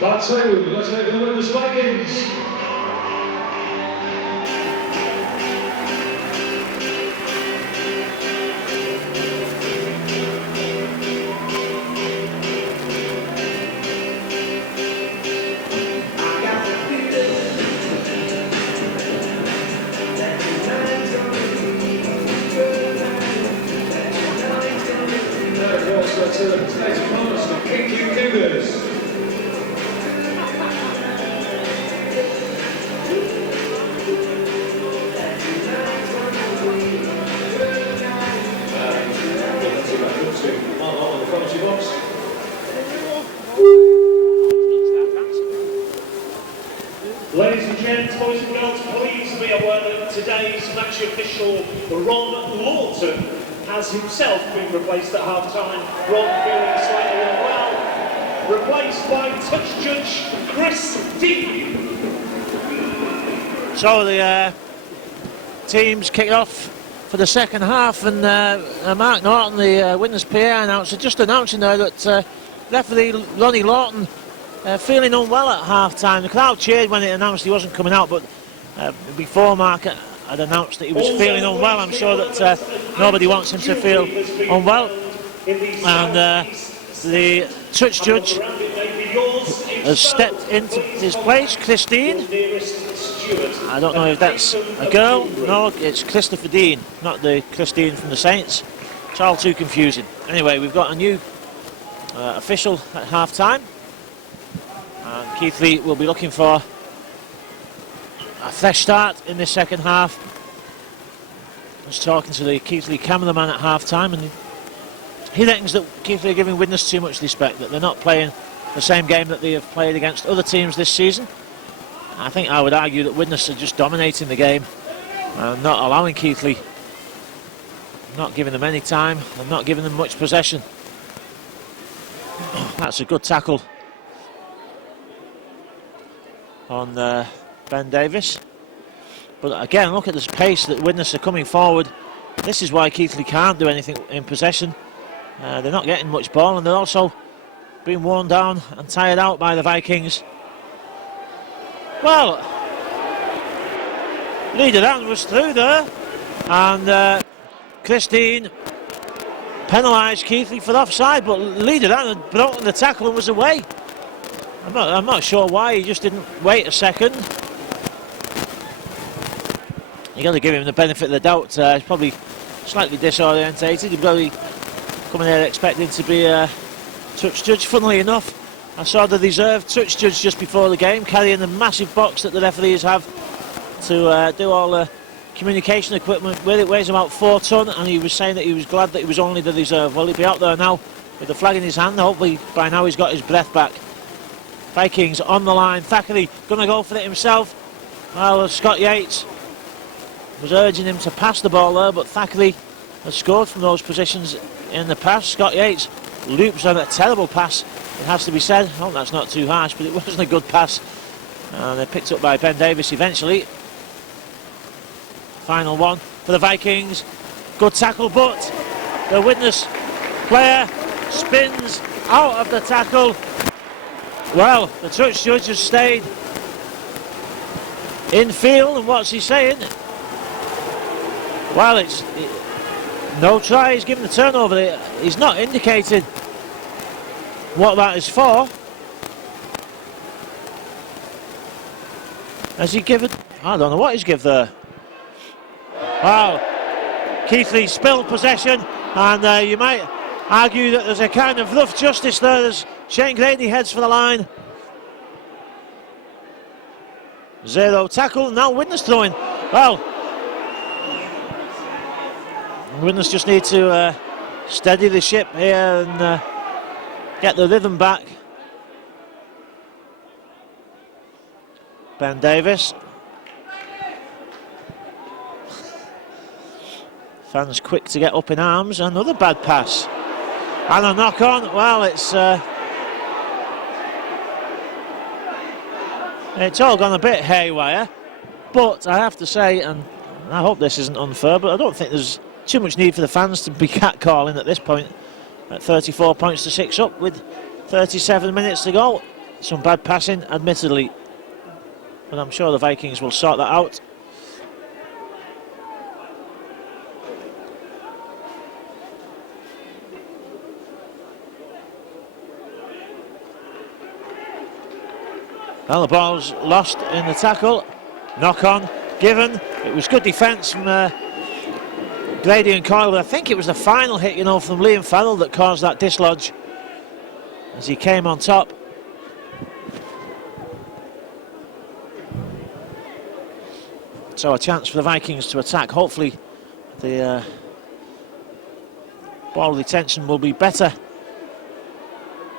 Part 2, let's take the Widnes Vikings. Let's take opponents for Keighley Cougars. Ladies and gents, boys and girls, please be aware that today's match official, Ron Lawton, has himself been replaced at half-time. Ron feeling slightly unwell, replaced by touch judge Chris Dean. So the teams kick off for the second half, and Mark Norton, the Widnes PA announcer, just announcing there that referee Ronnie Lawton feeling unwell at half-time. The crowd cheered when it announced he wasn't coming out, but before Mark had announced that he was feeling unwell, I'm sure that nobody wants him to feel unwell. And the touch judge has stepped into his place, Christine. I don't know if that's a girl. No, it's Christopher Dean, not the Christine from the Saints. It's all too confusing. Anyway, we've got a new official at half-time. And Keighley will be looking for a fresh start in this second half. I was talking to the Keighley cameraman at half-time, and he reckons that Keighley are giving Widnes too much respect, that they're not playing the same game that they have played against other teams this season. I think I would argue that Widnes are just dominating the game and not allowing Keighley, not giving them any time and not giving them much possession. That's a good tackle on Ben Davis. But again, look at this pace that Widnes are coming forward. This is why Keighley can't do anything in possession. They're not getting much ball, and they're also being worn down and tired out by the Vikings. Well, Leader was through there, and Christine penalised Keighley for offside, but Leader had broken the tackle and was away. I'm not sure why, he just didn't wait a second. You got to give him the benefit of the doubt. He's probably slightly disorientated. He's probably coming here expecting to be a touch judge. Funnily enough, I saw the reserve touch judge just before the game carrying the massive box that the referees have to do all the communication equipment with it, weighs about 4 tonne, and he was saying that he was glad that he was only the reserve. Well, he'll be out there now with the flag in his hand. Hopefully by now he's got his breath back. Vikings on the line. Thackeray going to go for it himself. Well, Scott Yates was urging him to pass the ball there, but Thackeray has scored from those positions in the past. Scott Yates loops on a terrible pass, it has to be said. Oh, that's not too harsh, but it wasn't a good pass. And they're picked up by Ben Davis eventually. Final one for the Vikings. Good tackle, but the Widnes player spins out of the tackle. Well, the touch judge has stayed in field, and what's he saying? Well, it's no try, he's given the turnover. He's not indicated what that is for. Has he given? I don't know what he's given there. Wow, Keighley spilled possession, and you might argue that there's a kind of rough justice there as Shane Grady heads for the line. Zero tackle, now Widnes throwing. Well, Widnes just need to steady the ship here and get the rhythm back. Ben Davis. Fans quick to get up in arms. Another bad pass. And a knock on. Well, it's all gone a bit haywire. But I have to say, and I hope this isn't unfair, but I don't think there's too much need for the fans to be catcalling at this point. At 34 points to 6 up with 37 minutes to go. Some bad passing, admittedly. But I'm sure the Vikings will sort that out. Well, the ball's lost in the tackle. Knock on given. It was good defence from Grady and Keighley, but I think it was the final hit, you know, from Liam Farrell that caused that dislodge as he came on top. So a chance for the Vikings to attack. Hopefully the ball retention will be better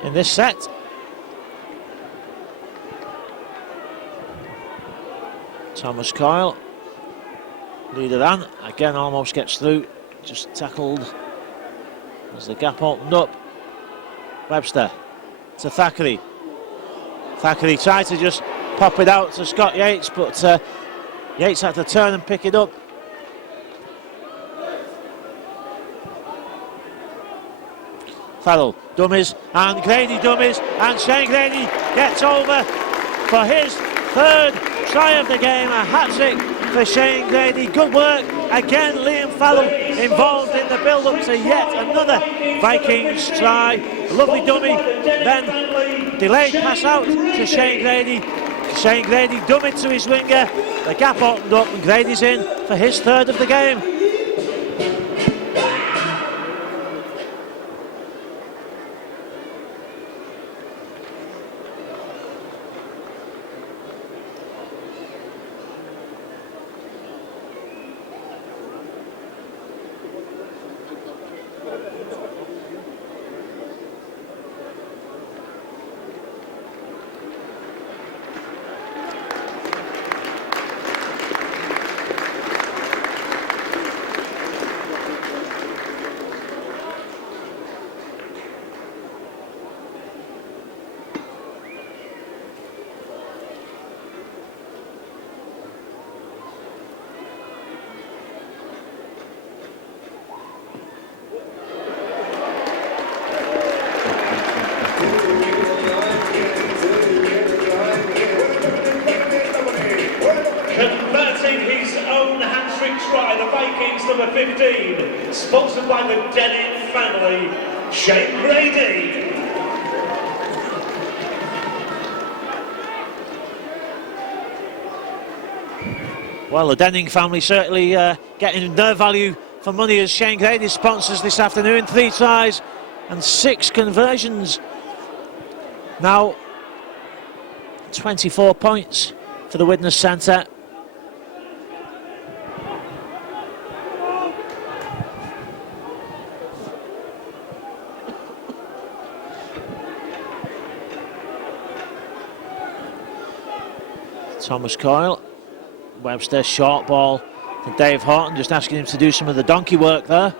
in this set. Thomas Coyle, leader on, again almost gets through, just tackled as the gap opened up. Webster to Thackeray. Thackeray tried to just pop it out to Scott Yates, but Yates had to turn and pick it up. Farrell dummies, and Grady dummies, and Shane Grady gets over for his third try of the game. A hat-trick for Shane Grady. Good work again. Liam Farrell involved in the build-up to yet another Vikings try. Lovely dummy, then delayed pass out to Shane Grady. Shane Grady dummied to his winger. The gap opened up and Grady's in for his third of the game. Converting his own hat-trick try, the Vikings number 15, sponsored by the Denning family, Shane Grady. Well, the Denning family certainly getting their value for money as Shane Grady sponsors this afternoon. 3 tries and 6 conversions. Now 24 points for the Widnes Centre. Thomas Coyle. Webster, short ball to Dave Horton, just asking him to do some of the donkey work there.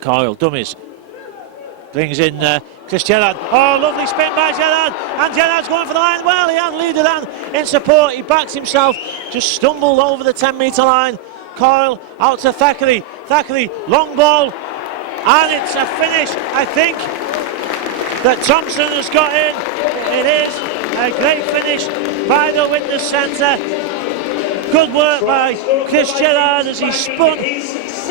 Coyle, dummies. Brings in Chris Gerrard. Oh, lovely spin by Gerrard. And Gerrard's going for the line. Well, he had Liederan in support. He backs himself. Just stumbled over the 10-metre line. Coyle out to Thackeray. Thackeray, long ball. And it's a finish, I think, that Thompson has got in. It is a great finish by the Widnes centre. Good work by Chris Gerrard as he spun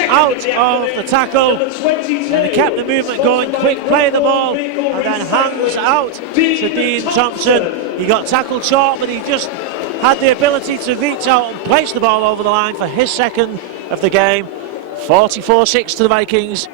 out of the tackle, and he kept the movement going. Quick play of the ball, and then hands out to Dean Thompson. He got tackled short, but he just had the ability to reach out and place the ball over the line for his second of the game. 44-6 to the Vikings.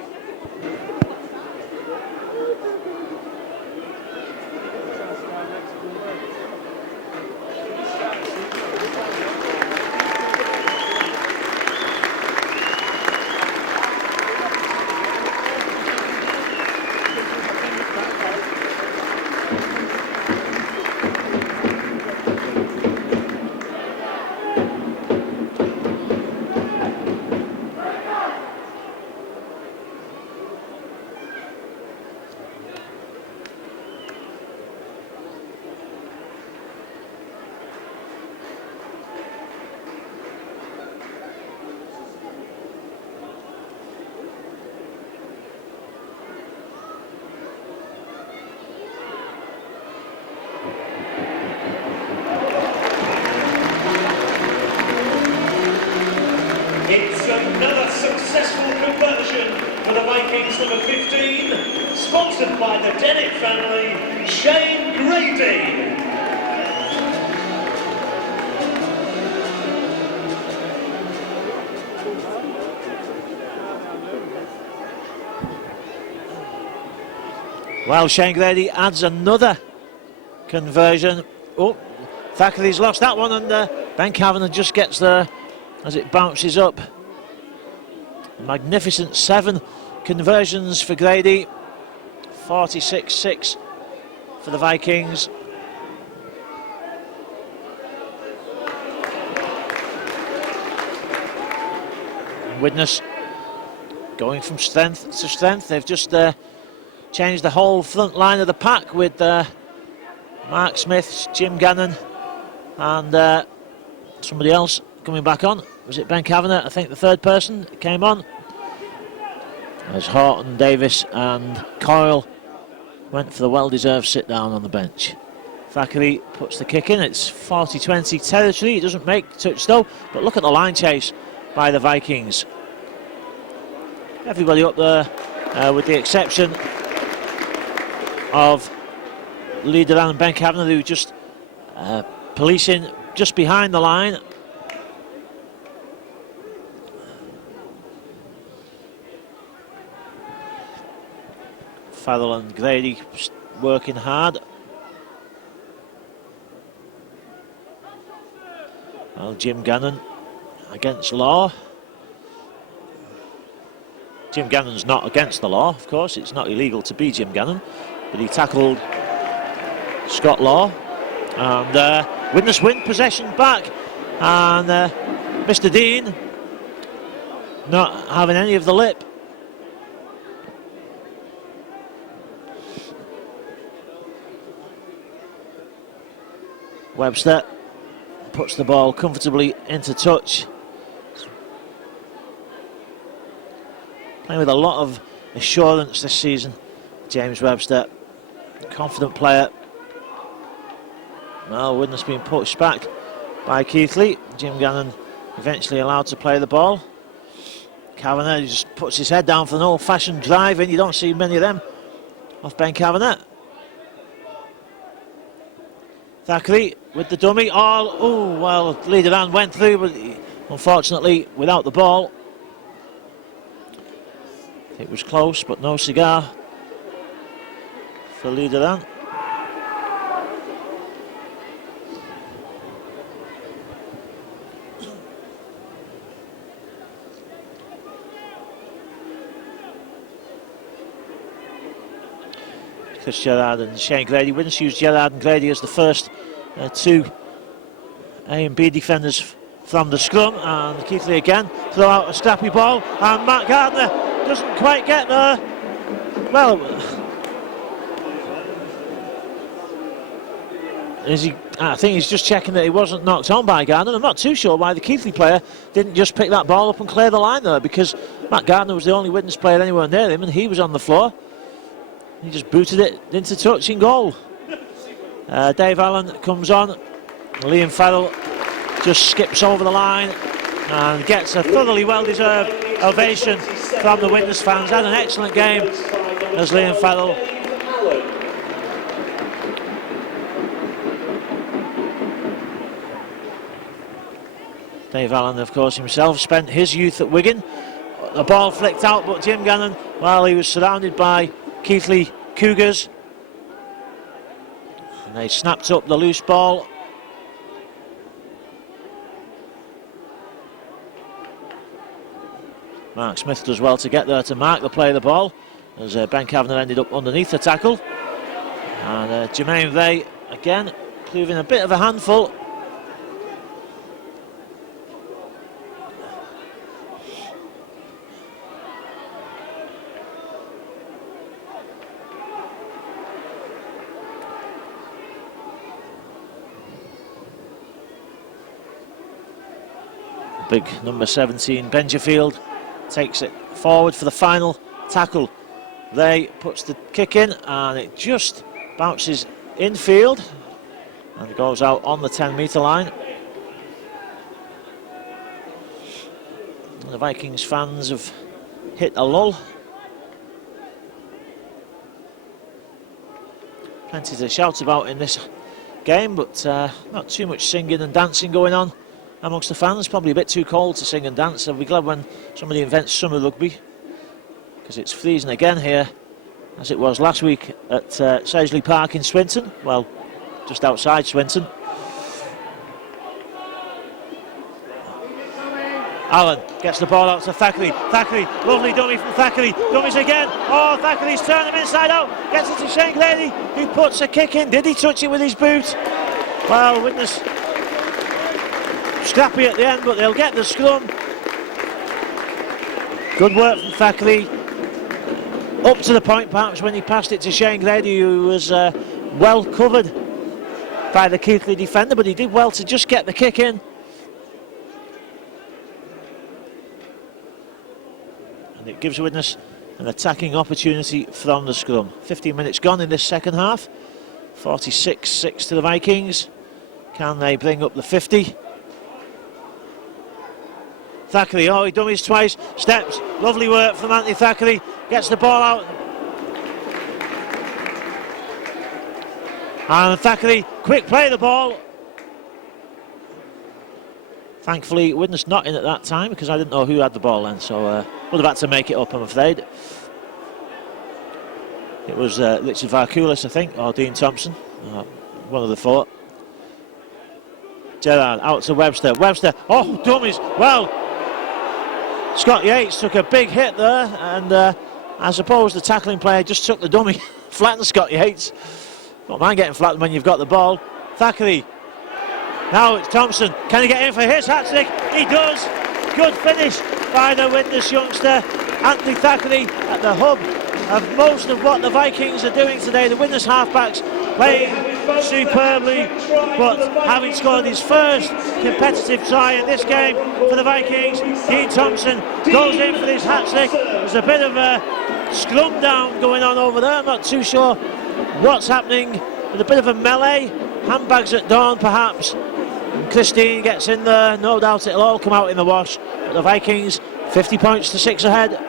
It's another successful conversion for the Vikings, number 15, sponsored by the Dennett family, Shane Grady. Well, Shane Grady adds another conversion. Oh, Thackeray's lost that one, and Ben Kavanagh just gets there as it bounces up. Magnificent 7 conversions for Grady. 46-6 for the Vikings. And Widnes going from strength to strength. They've just changed the whole front line of the pack with Mark Smith, Jim Gannon, and somebody else coming back on. Was it Ben Kavanagh? I think the third person came on. As Horton, Davis and Coyle went for the well-deserved sit-down on the bench. Thackeray puts the kick in. It's 40-20 territory. It doesn't make touch though, but look at the line chase by the Vikings. Everybody up there, with the exception of Liederan and Ben Kavanagh, who just policing just behind the line. Farrell and Grady working hard. Well, Jim Gannon against law. Jim Gannon's not against the law, of course. It's not illegal to be Jim Gannon, but he tackled Scott Law. And Widnes win possession back. And Mr. Dean not having any of the lip. Webster puts the ball comfortably into touch. Playing with a lot of assurance this season, James Webster. Confident player. Well, Widnes being pushed back by Keighley. Jim Gannon eventually allowed to play the ball. Kavanagh just puts his head down for an old-fashioned drive, and you don't see many of them off Ben Kavanagh. Thackeray with the dummy. Oh, well, Liederan went through, but unfortunately without the ball. It was close, but no cigar for Liederan. Chris Gerrard and Shane Grady. Widnes used Gerrard and Grady as the first two A and B defenders from the scrum, and Keighley again throw out a scrappy ball, and Matt Gardner doesn't quite get there. Well, I think he's just checking that he wasn't knocked on by Gardner. I'm not too sure why the Keighley player didn't just pick that ball up and clear the line there, because Matt Gardner was the only Widnes player anywhere near him, and he was on the floor. He just booted it into touch in goal. Dave Allen comes on. Liam Farrell just skips over the line and gets a thoroughly well-deserved ovation from the Widnes fans. Had an excellent game as Liam Farrell. Dave Allen, of course, himself spent his youth at Wigan. The ball flicked out, but Jim Gannon, well, he was surrounded by Keighley Cougars. And they snapped up the loose ball. Mark Smith does well to get there to mark the play of the ball, as Ben Kavanagh ended up underneath the tackle. And Jermaine Ray, again, proving a bit of a handful. Big number 17, Benjafield, takes it forward for the final tackle. Ray puts the kick in, and it just bounces infield and goes out on the 10-metre line. The Vikings fans have hit a lull. Plenty to shout about in this game, but not too much singing and dancing going on amongst the fans. Probably a bit too cold to sing and dance. I'll be glad when somebody invents summer rugby, because it's freezing again here, as it was last week at Saisley Park in Swinton. Well, just outside Swinton. Allen gets the ball out to Thackeray. Thackeray, lovely dummy from Thackeray. Dummies again. Oh, Thackeray's turned him inside out. Gets it to Shane Grady, who puts a kick in. Did he touch it with his boot? Well, Widnes scrappy at the end, but they'll get the scrum. Good work from Thackeray. Up to the point, perhaps, when he passed it to Shane Grady, who was well covered by the Keighley defender, but he did well to just get the kick in. And it gives Widnes an attacking opportunity from the scrum. 15 minutes gone in this second half. 46-6 to the Vikings. Can they bring up the 50? Thackeray, oh, he dummies twice, steps, lovely work from Anthony Thackeray, gets the ball out. And Thackeray, quick play of the ball. Thankfully, Widnes not in at that time, because I didn't know who had the ball then, so would have had to make it up, I'm afraid. It was Richard Varkulis, I think, or Dean Thompson, one of the four. Gerrard out to Webster, Webster, oh, dummies, well, Scott Yates took a big hit there, and I suppose the tackling player just took the dummy, flattened Scott Yates. Don't mind getting flattened when you've got the ball. Thackeray, now it's Thompson, can he get in for his hat-trick? He does. Good finish by the Widnes youngster, Anthony Thackeray, at the hub of most of what the Vikings are doing today. The Widnes halfbacks playing superbly, but having scored his first competitive try in this game for the Vikings, Dean Thompson goes in for his hat-trick. There's a bit of a scrum down going on over there. I'm not too sure what's happening, with a bit of a melee, handbags at dawn perhaps. And Christine gets in there, no doubt it'll all come out in the wash, but the Vikings 50 points to 6 ahead.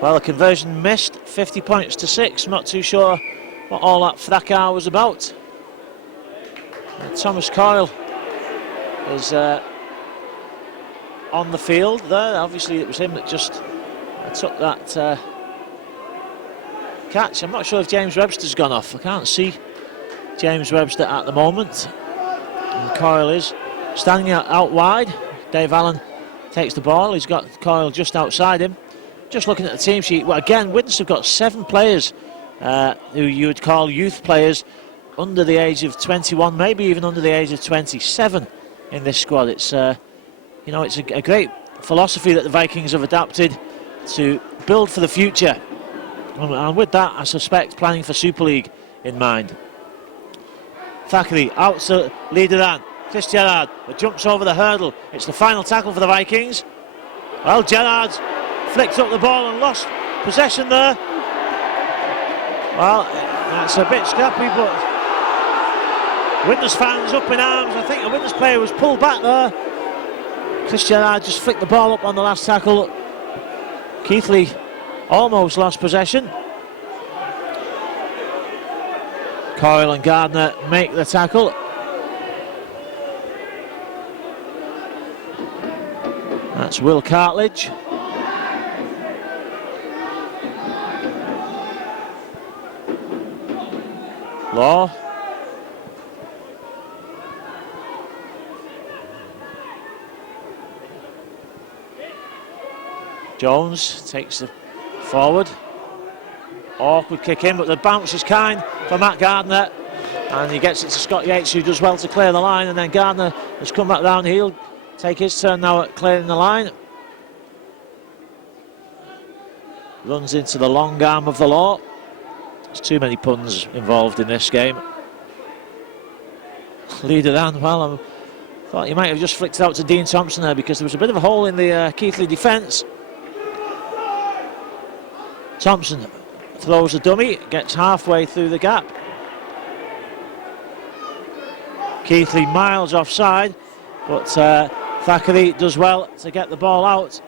Well, the conversion missed, 50 points to 6. Not too sure what all that fracas was about. Thomas Coyle is on the field there. Obviously, it was him that just took that catch. I'm not sure if James Webster's gone off. I can't see James Webster at the moment. And Coyle is standing out wide. Dave Allen takes the ball. He's got Coyle just outside him. Just looking at the team sheet, well, again, Widnes have got 7 players who you would call youth players under the age of 21, maybe even under the age of 27 in this squad. It's you know, it's a great philosophy that the Vikings have adapted to build for the future, and with that, I suspect planning for Super League in mind. Thackeray out to Liederan. Chris Gerrard jumps over the hurdle. It's the final tackle for the Vikings. Well, Gerrard's flicked up the ball and lost possession there. Well, that's a bit scrappy, but Widnes fans up in arms. I think a Widnes player was pulled back there. Chris Gerrard just flicked the ball up on the last tackle. Keighley almost lost possession. Coyle and Gardner make the tackle. That's Will Cartledge. Law. Jones takes the forward. Awkward kick in, but the bounce is kind for Matt Gardner. And he gets it to Scott Yates, who does well to clear the line. And then Gardner has come back down. He'll take his turn now at clearing the line. Runs into the long arm of the law. There's too many puns involved in this game. Leader on, well, I thought you might have just flicked it out to Dean Thompson there, because there was a bit of a hole in the Keighley defence. Thompson throws a dummy, gets halfway through the gap. Keighley miles offside, but Thackeray does well to get the ball out.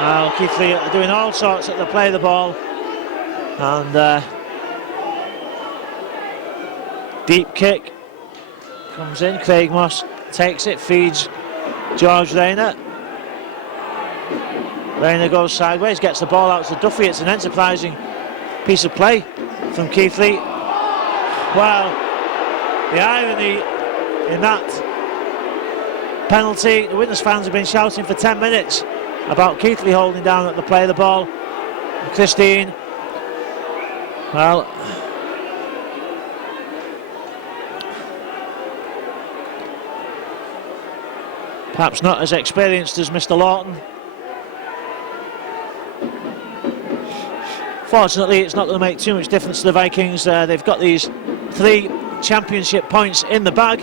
Now Keighley are doing all sorts at the play of the ball, and deep kick comes in. Craig Moss takes it, feeds George Rayner. Rayner goes sideways, gets the ball out to Duffy. It's an enterprising piece of play from Keighley. Wow, the irony in that penalty. The Widnes fans have been shouting for 10 minutes about Keighley holding down at the play of the ball. And Christine, well, perhaps not as experienced as Mr. Lawton. Fortunately, it's not going to make too much difference to the Vikings. They've got these 3 championship points in the bag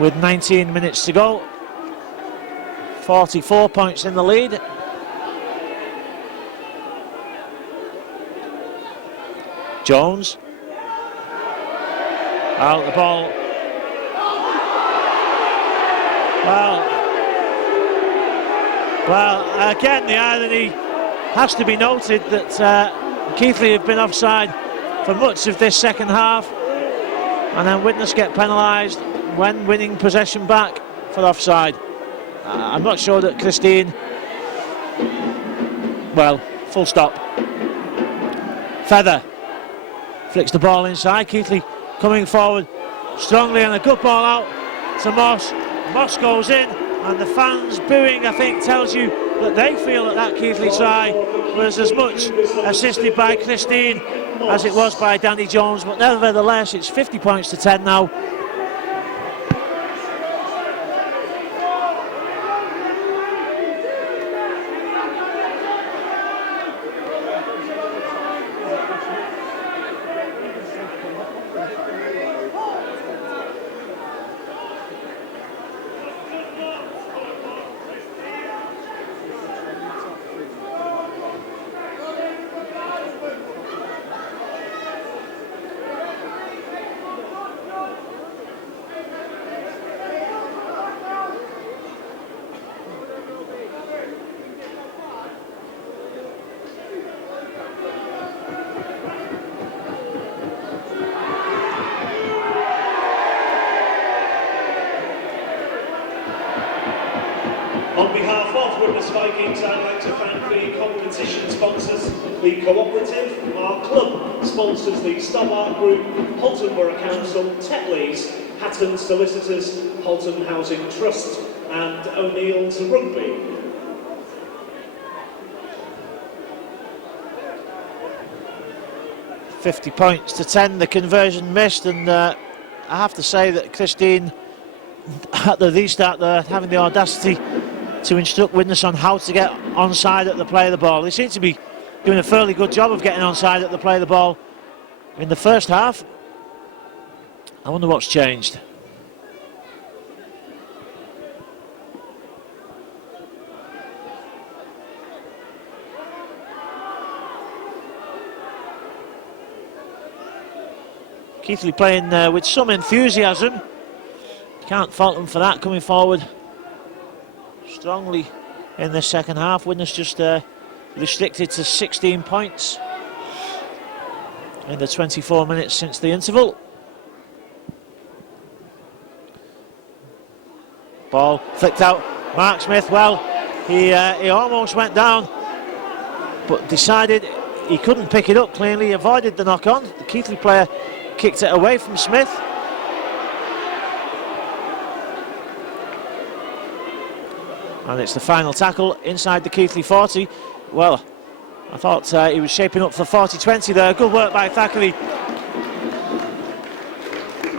with 19 minutes to go. 44 points in the lead. Jones. Out the ball. Well, again, the irony has to be noted that Keighley have been offside for much of this second half, and then Widnes get penalised when winning possession back for offside. I'm not sure that Christine, well, full stop. Feather flicks the ball inside. Keighley coming forward strongly, and a good ball out to Moss. Moss goes in, and the fans booing, I think, tells you that they feel that Keighley try was as much assisted by Christine as it was by Danny Jones, but nevertheless it's 50 points to 10 now. On behalf of Widnes Vikings, I'd like to thank the competition sponsors, the Cooperative, our club sponsors, the Stobart Group, Halton Borough Council, Keighley's, Hatton Solicitors, Halton Housing Trust and O'Neill's Rugby. £50 points to 10, the conversion missed, and I have to say that Christine, at the restart there, having the audacity to instruct Widnes on how to get onside at the play of the ball. They seem to be doing a fairly good job of getting onside at the play of the ball in the first half. I wonder what's changed. Keighley playing with some enthusiasm. Can't fault them for that, coming forward strongly in the second half. Widnes just restricted to 16 points in the 24 minutes since the interval. Ball flicked out. Mark Smith, well, he almost went down, but decided he couldn't pick it up cleanly. He avoided the knock-on. The Keighley player kicked it away from Smith. And it's the final tackle inside the Keighley 40. Well, I thought he was shaping up for 40-20 there. Good work by Thackeray.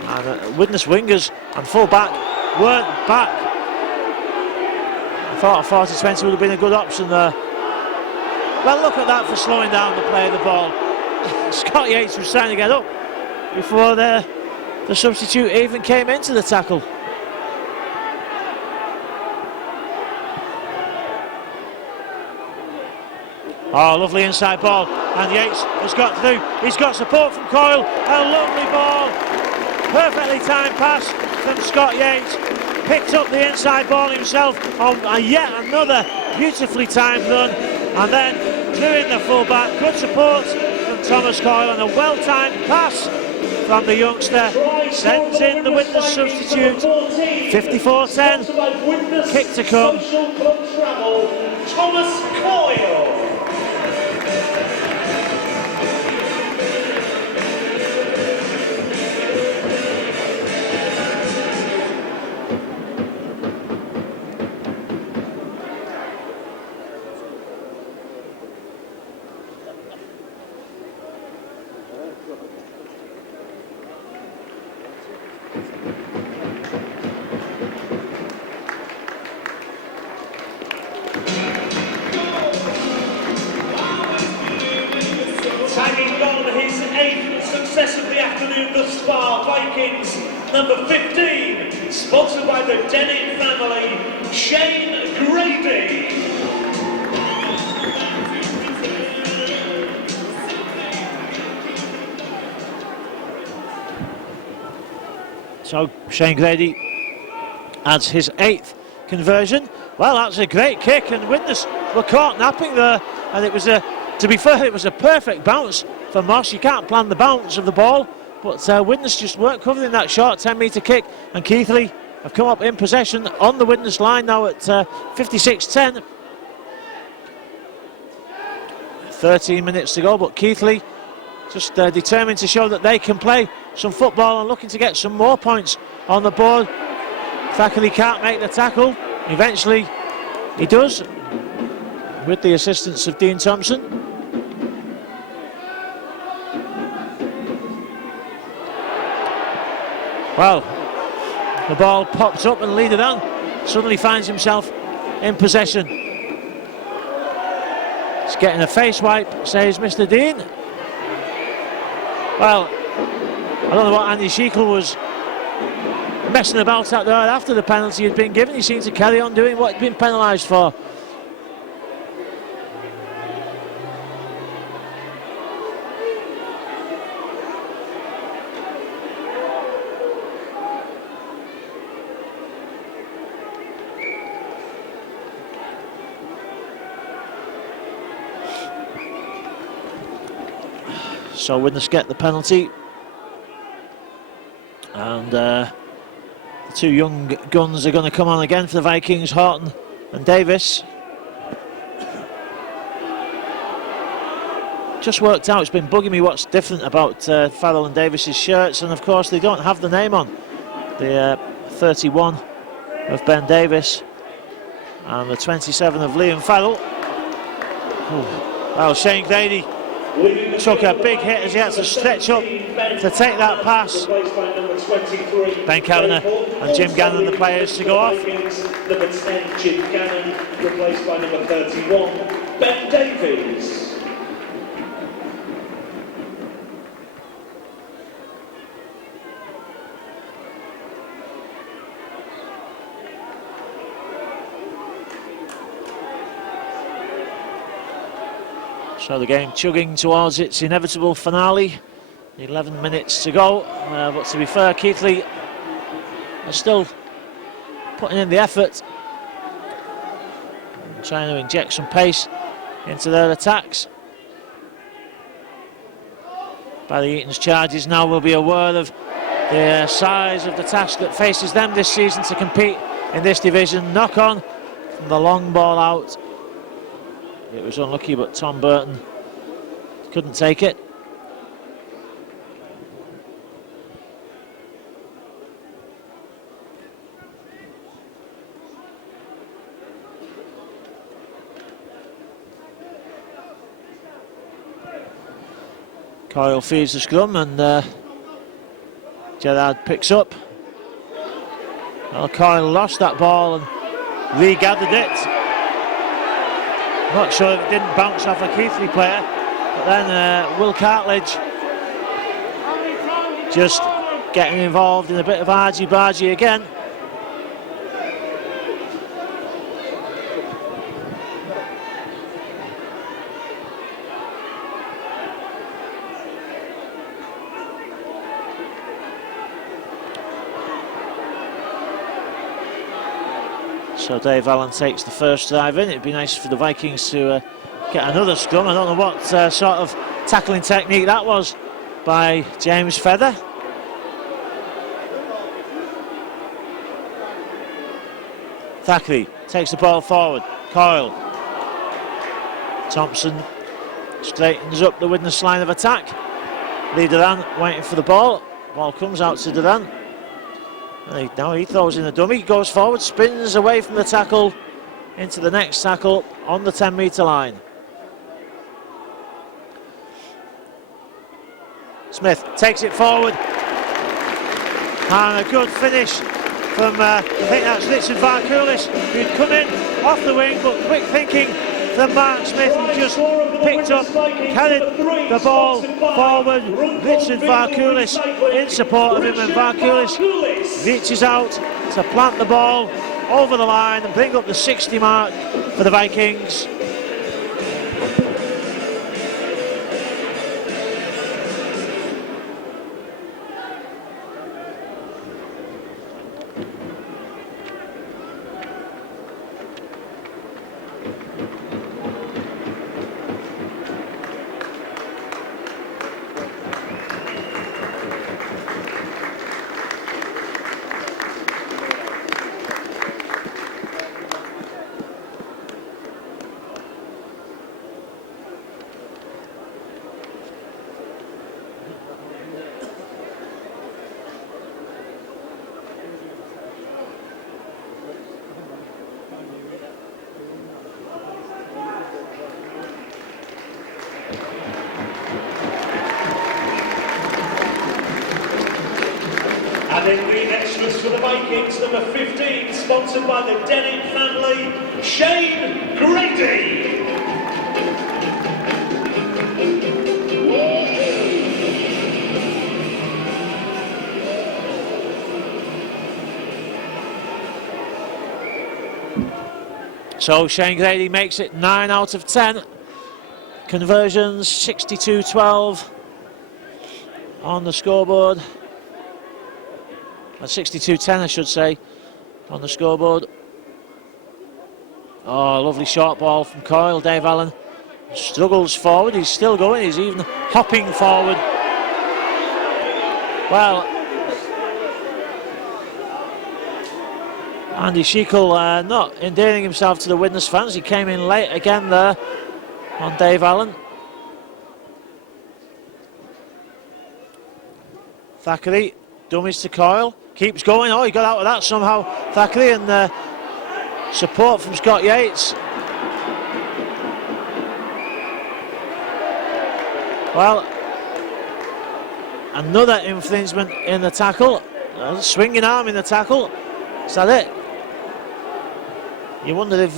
And Widnes wingers and full back weren't back. I thought a 40-20 would have been a good option there. Well, look at that for slowing down the play of the ball. Scott Yates was trying to get up before the substitute even came into the tackle. Oh, lovely inside ball, and Yates has got through. He's got support from Coyle. A lovely ball, perfectly timed pass from Scott Yates. Picked up the inside ball himself on yet another beautifully timed run, and then drew in the full-back. Good support from Thomas Coyle, and a well-timed pass from the youngster. Sends in the Widnes substitute. 54-10. Kick to come. Thomas Coyle. Tagging on his 8th success of the afternoon thus far, Vikings number 15, sponsored by the Dennett family, Shane Grady. So Shane Grady adds his 8th conversion. Well, that's a great kick, and Widnes were caught napping there, and it was to be fair, it was a perfect bounce for Moss. You can't plan the bounce of the ball, but Widnes just weren't covering that short 10-metre kick, and Keighley have come up in possession on the Widnes line now at 56-10. 13 minutes to go, but Keighley just determined to show that they can play some football and looking to get some more points on the board. Thackeray can't make the tackle. Eventually he does, with the assistance of Dean Thompson. Well, the ball popped up and Leader Dan suddenly finds himself in possession. He's getting a face wipe, says Mr. Dean. Well, I don't know what Andy Sheikle was messing about out there after the penalty had been given. He seemed to carry on doing what he'd been penalised for. So Widnes get the penalty, and the two young guns are going to come on again for the Vikings. Horton and Davis. Just worked out, it's been bugging me what's different about Farrell and Davis's shirts, and of course they don't have the name on. The 31 of Ben Davis and the 27 of Liam Farrell. Well, Shane Keighley took a big hit as he had to stretch up to take that pass. Ben Kavanagh and Jim Gannon, the players, to go off. Number 10, Jim Gannon, replaced by number 31, Ben Davies. So the game chugging towards its inevitable finale. 11 minutes to go, but to be fair, Keighley are still putting in the effort, trying to inject some pace into their attacks. Barry Eaton's charges now will be aware of the size of the task that faces them this season to compete in this division. Knock on from the long ball out. It was unlucky, but Tom Burton couldn't take it. Coyle feeds the scrum and Gerard picks up. Well, Coyle lost that ball and regathered it. Not sure if it didn't bounce off a Keighley player, but then Will Cartledge just getting involved in a bit of argy-bargy again. So Dave Allen takes the first drive in. It'd be nice for the Vikings to get another scrum. I don't know what sort of tackling technique that was by James Feather. Thackeray takes the ball forward. Coyle. Thompson straightens up the Widnes line of attack. Lee Duran waiting for the ball. Ball comes out to Duran. Now he throws in a dummy, goes forward, spins away from the tackle into the next tackle on the 10-metre line. Smith takes it forward. And a good finish from, I think that's Richard Varkulis, who'd come in off the wing, but quick thinking from Mark Smith, who just picked up, carried the ball forward. Richard Varkulis in support of him, and Varkulis reaches out to plant the ball over the line and bring up the 60 mark for the Vikings. And in green extras for the Vikings, number 15, sponsored by the Dennett family, Shane Grady. So Shane Grady makes it 9 out of 10. Conversions 62-12 on the scoreboard. 62-10, I should say, on the scoreboard. Oh, lovely short ball from Coyle. Dave Allen struggles forward. He's still going. He's even hopping forward. Well, Andy Sheikle not endearing himself to the Widnes fans. He came in late again there on Dave Allen. Thackeray, dummies to Coyle, keeps going. Oh, he got out of that somehow, Thackeray, and support from Scott Yates. Well, another infringement in the tackle. Swinging arm in the tackle. Is that it? You wondered if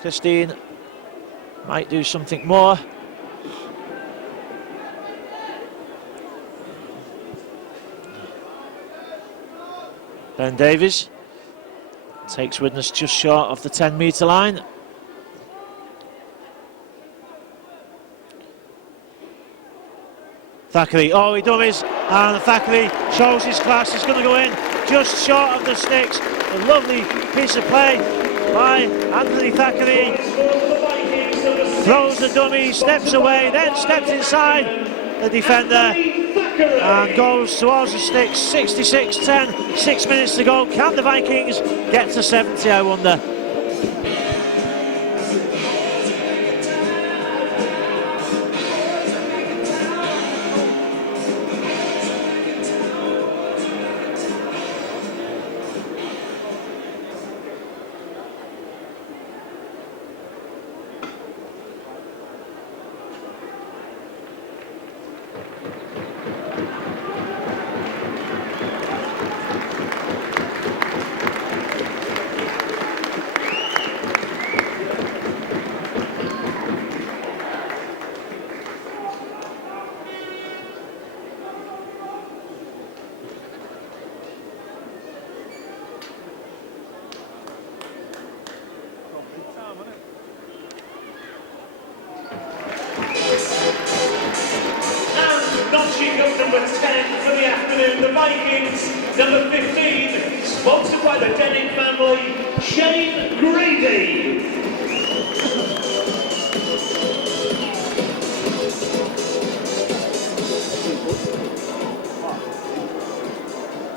Christine might do something more. Ben Davies takes Widnes just short of the 10-metre line. Thackeray, oh, he dummies, and Thackeray shows his class. He's going to go in just short of the sticks. A lovely piece of play by Anthony Thackeray. Throws the dummy, steps away, then steps inside the defender and goes towards the sticks. 66-10, 6 minutes to go. Can the Vikings get to 70, I wonder? Number 10 for the afternoon, the Vikings. Number 15, sponsored by the Denning family, Shane Grady.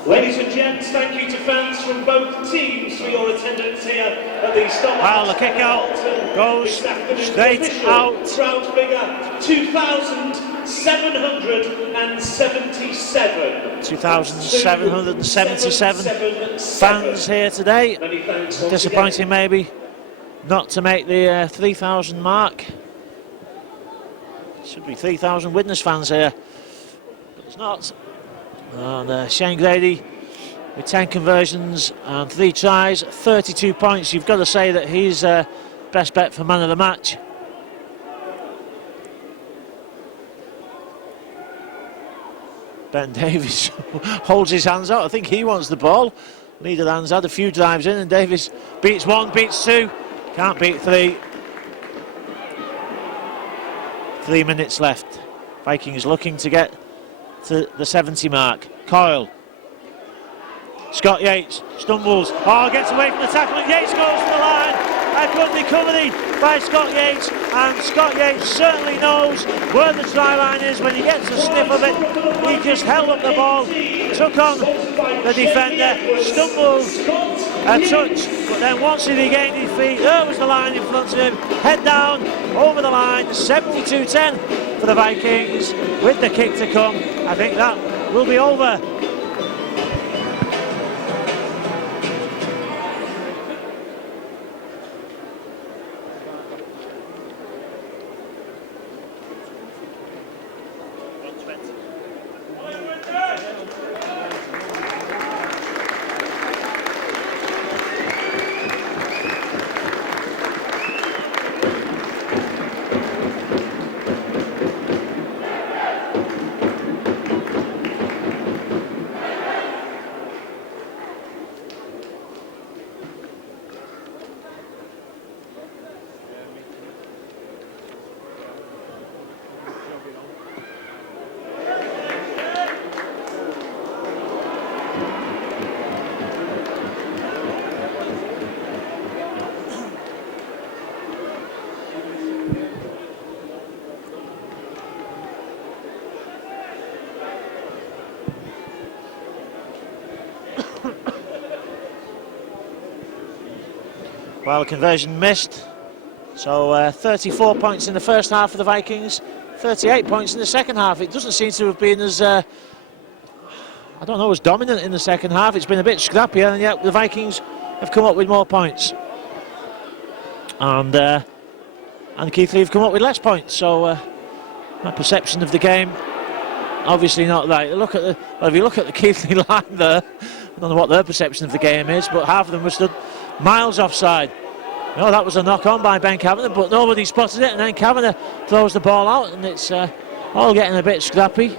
Ladies and gents, thank you to fans from both teams for your attendance here at the Stop. Well, the kick out goes straight out. Crowd figure 2,777. 2,777 fans here today. Disappointing maybe not to make the 3,000 mark. Should be 3,000 Widnes fans here, but it's not. And Shane Grady with 10 conversions and 3 tries, 32 points. You've got to say that he's best bet for man of the match. Ben Davies holds his hands out. I think he wants the ball. Neither hands had a few drives in, and Davies beats 1, beats 2, can't beat 3. 3 minutes left. Vikings looking to get to the 70 mark. Coyle. Scott Yates stumbles. Oh, gets away from the tackle, and Yates goes to the line. A good recovery by Scott Yates, and Scott Yates certainly knows where the try line is when he gets a sniff of it. He just held up the ball, took on the defender, stumbled a touch, but then once he regained his feet, there was the line in front of him. Head down, over the line, 72-10 for the Vikings with the kick to come. I think that will be over. Well, the conversion missed. So 34 points in the first half for the Vikings, 38 points in the second half. It doesn't seem to have been as, I don't know, as dominant in the second half. It's been a bit scrappier, and yet the Vikings have come up with more points. And Keighley have come up with less points. So my perception of the game, obviously not right. Look at if you look at the Keighley line there, I don't know what their perception of the game is, but half of them were stood miles offside. No, that was a knock on by Ben Kavanagh, but nobody spotted it, and then Kavanagh throws the ball out, and it's all getting a bit scrappy.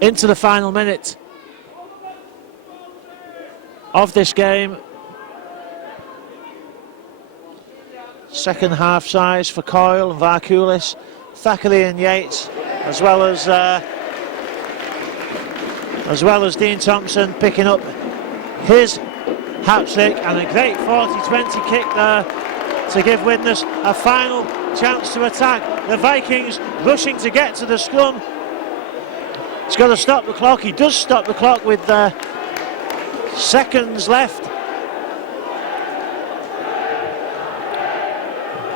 Into the final minute of this game. Second half size for Coyle and Varkulis, Thackeray and Yates, as well as Dean Thompson picking up his hat-trick, and a great 40-20 kick there to give Widnes a final chance to attack. The Vikings rushing to get to the scrum. He's got to stop the clock. He does stop the clock with seconds left.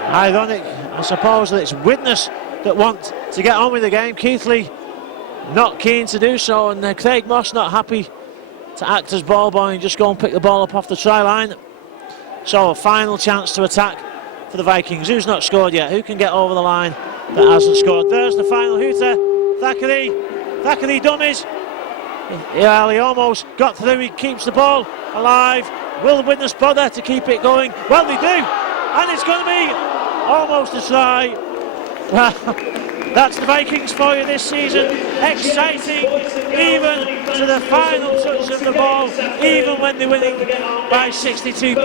Ironic, I suppose, that it's Widnes that want to get on with the game. Keighley not keen to do so, and Craig Moss not happy to act as ball boy and just go and pick the ball up off the try line. So a final chance to attack for the Vikings. Who's not scored yet? Who can get over the line that hasn't scored? There's the final hooter. Thackeray dummies. Yeah, he almost got through. He keeps the ball alive. Will Widnes bother to keep it going? Well, they do, and it's going to be almost a try. Well, that's the Vikings for you this season. Exciting, even to the final touch of the ball, even when they're winning by 62 points.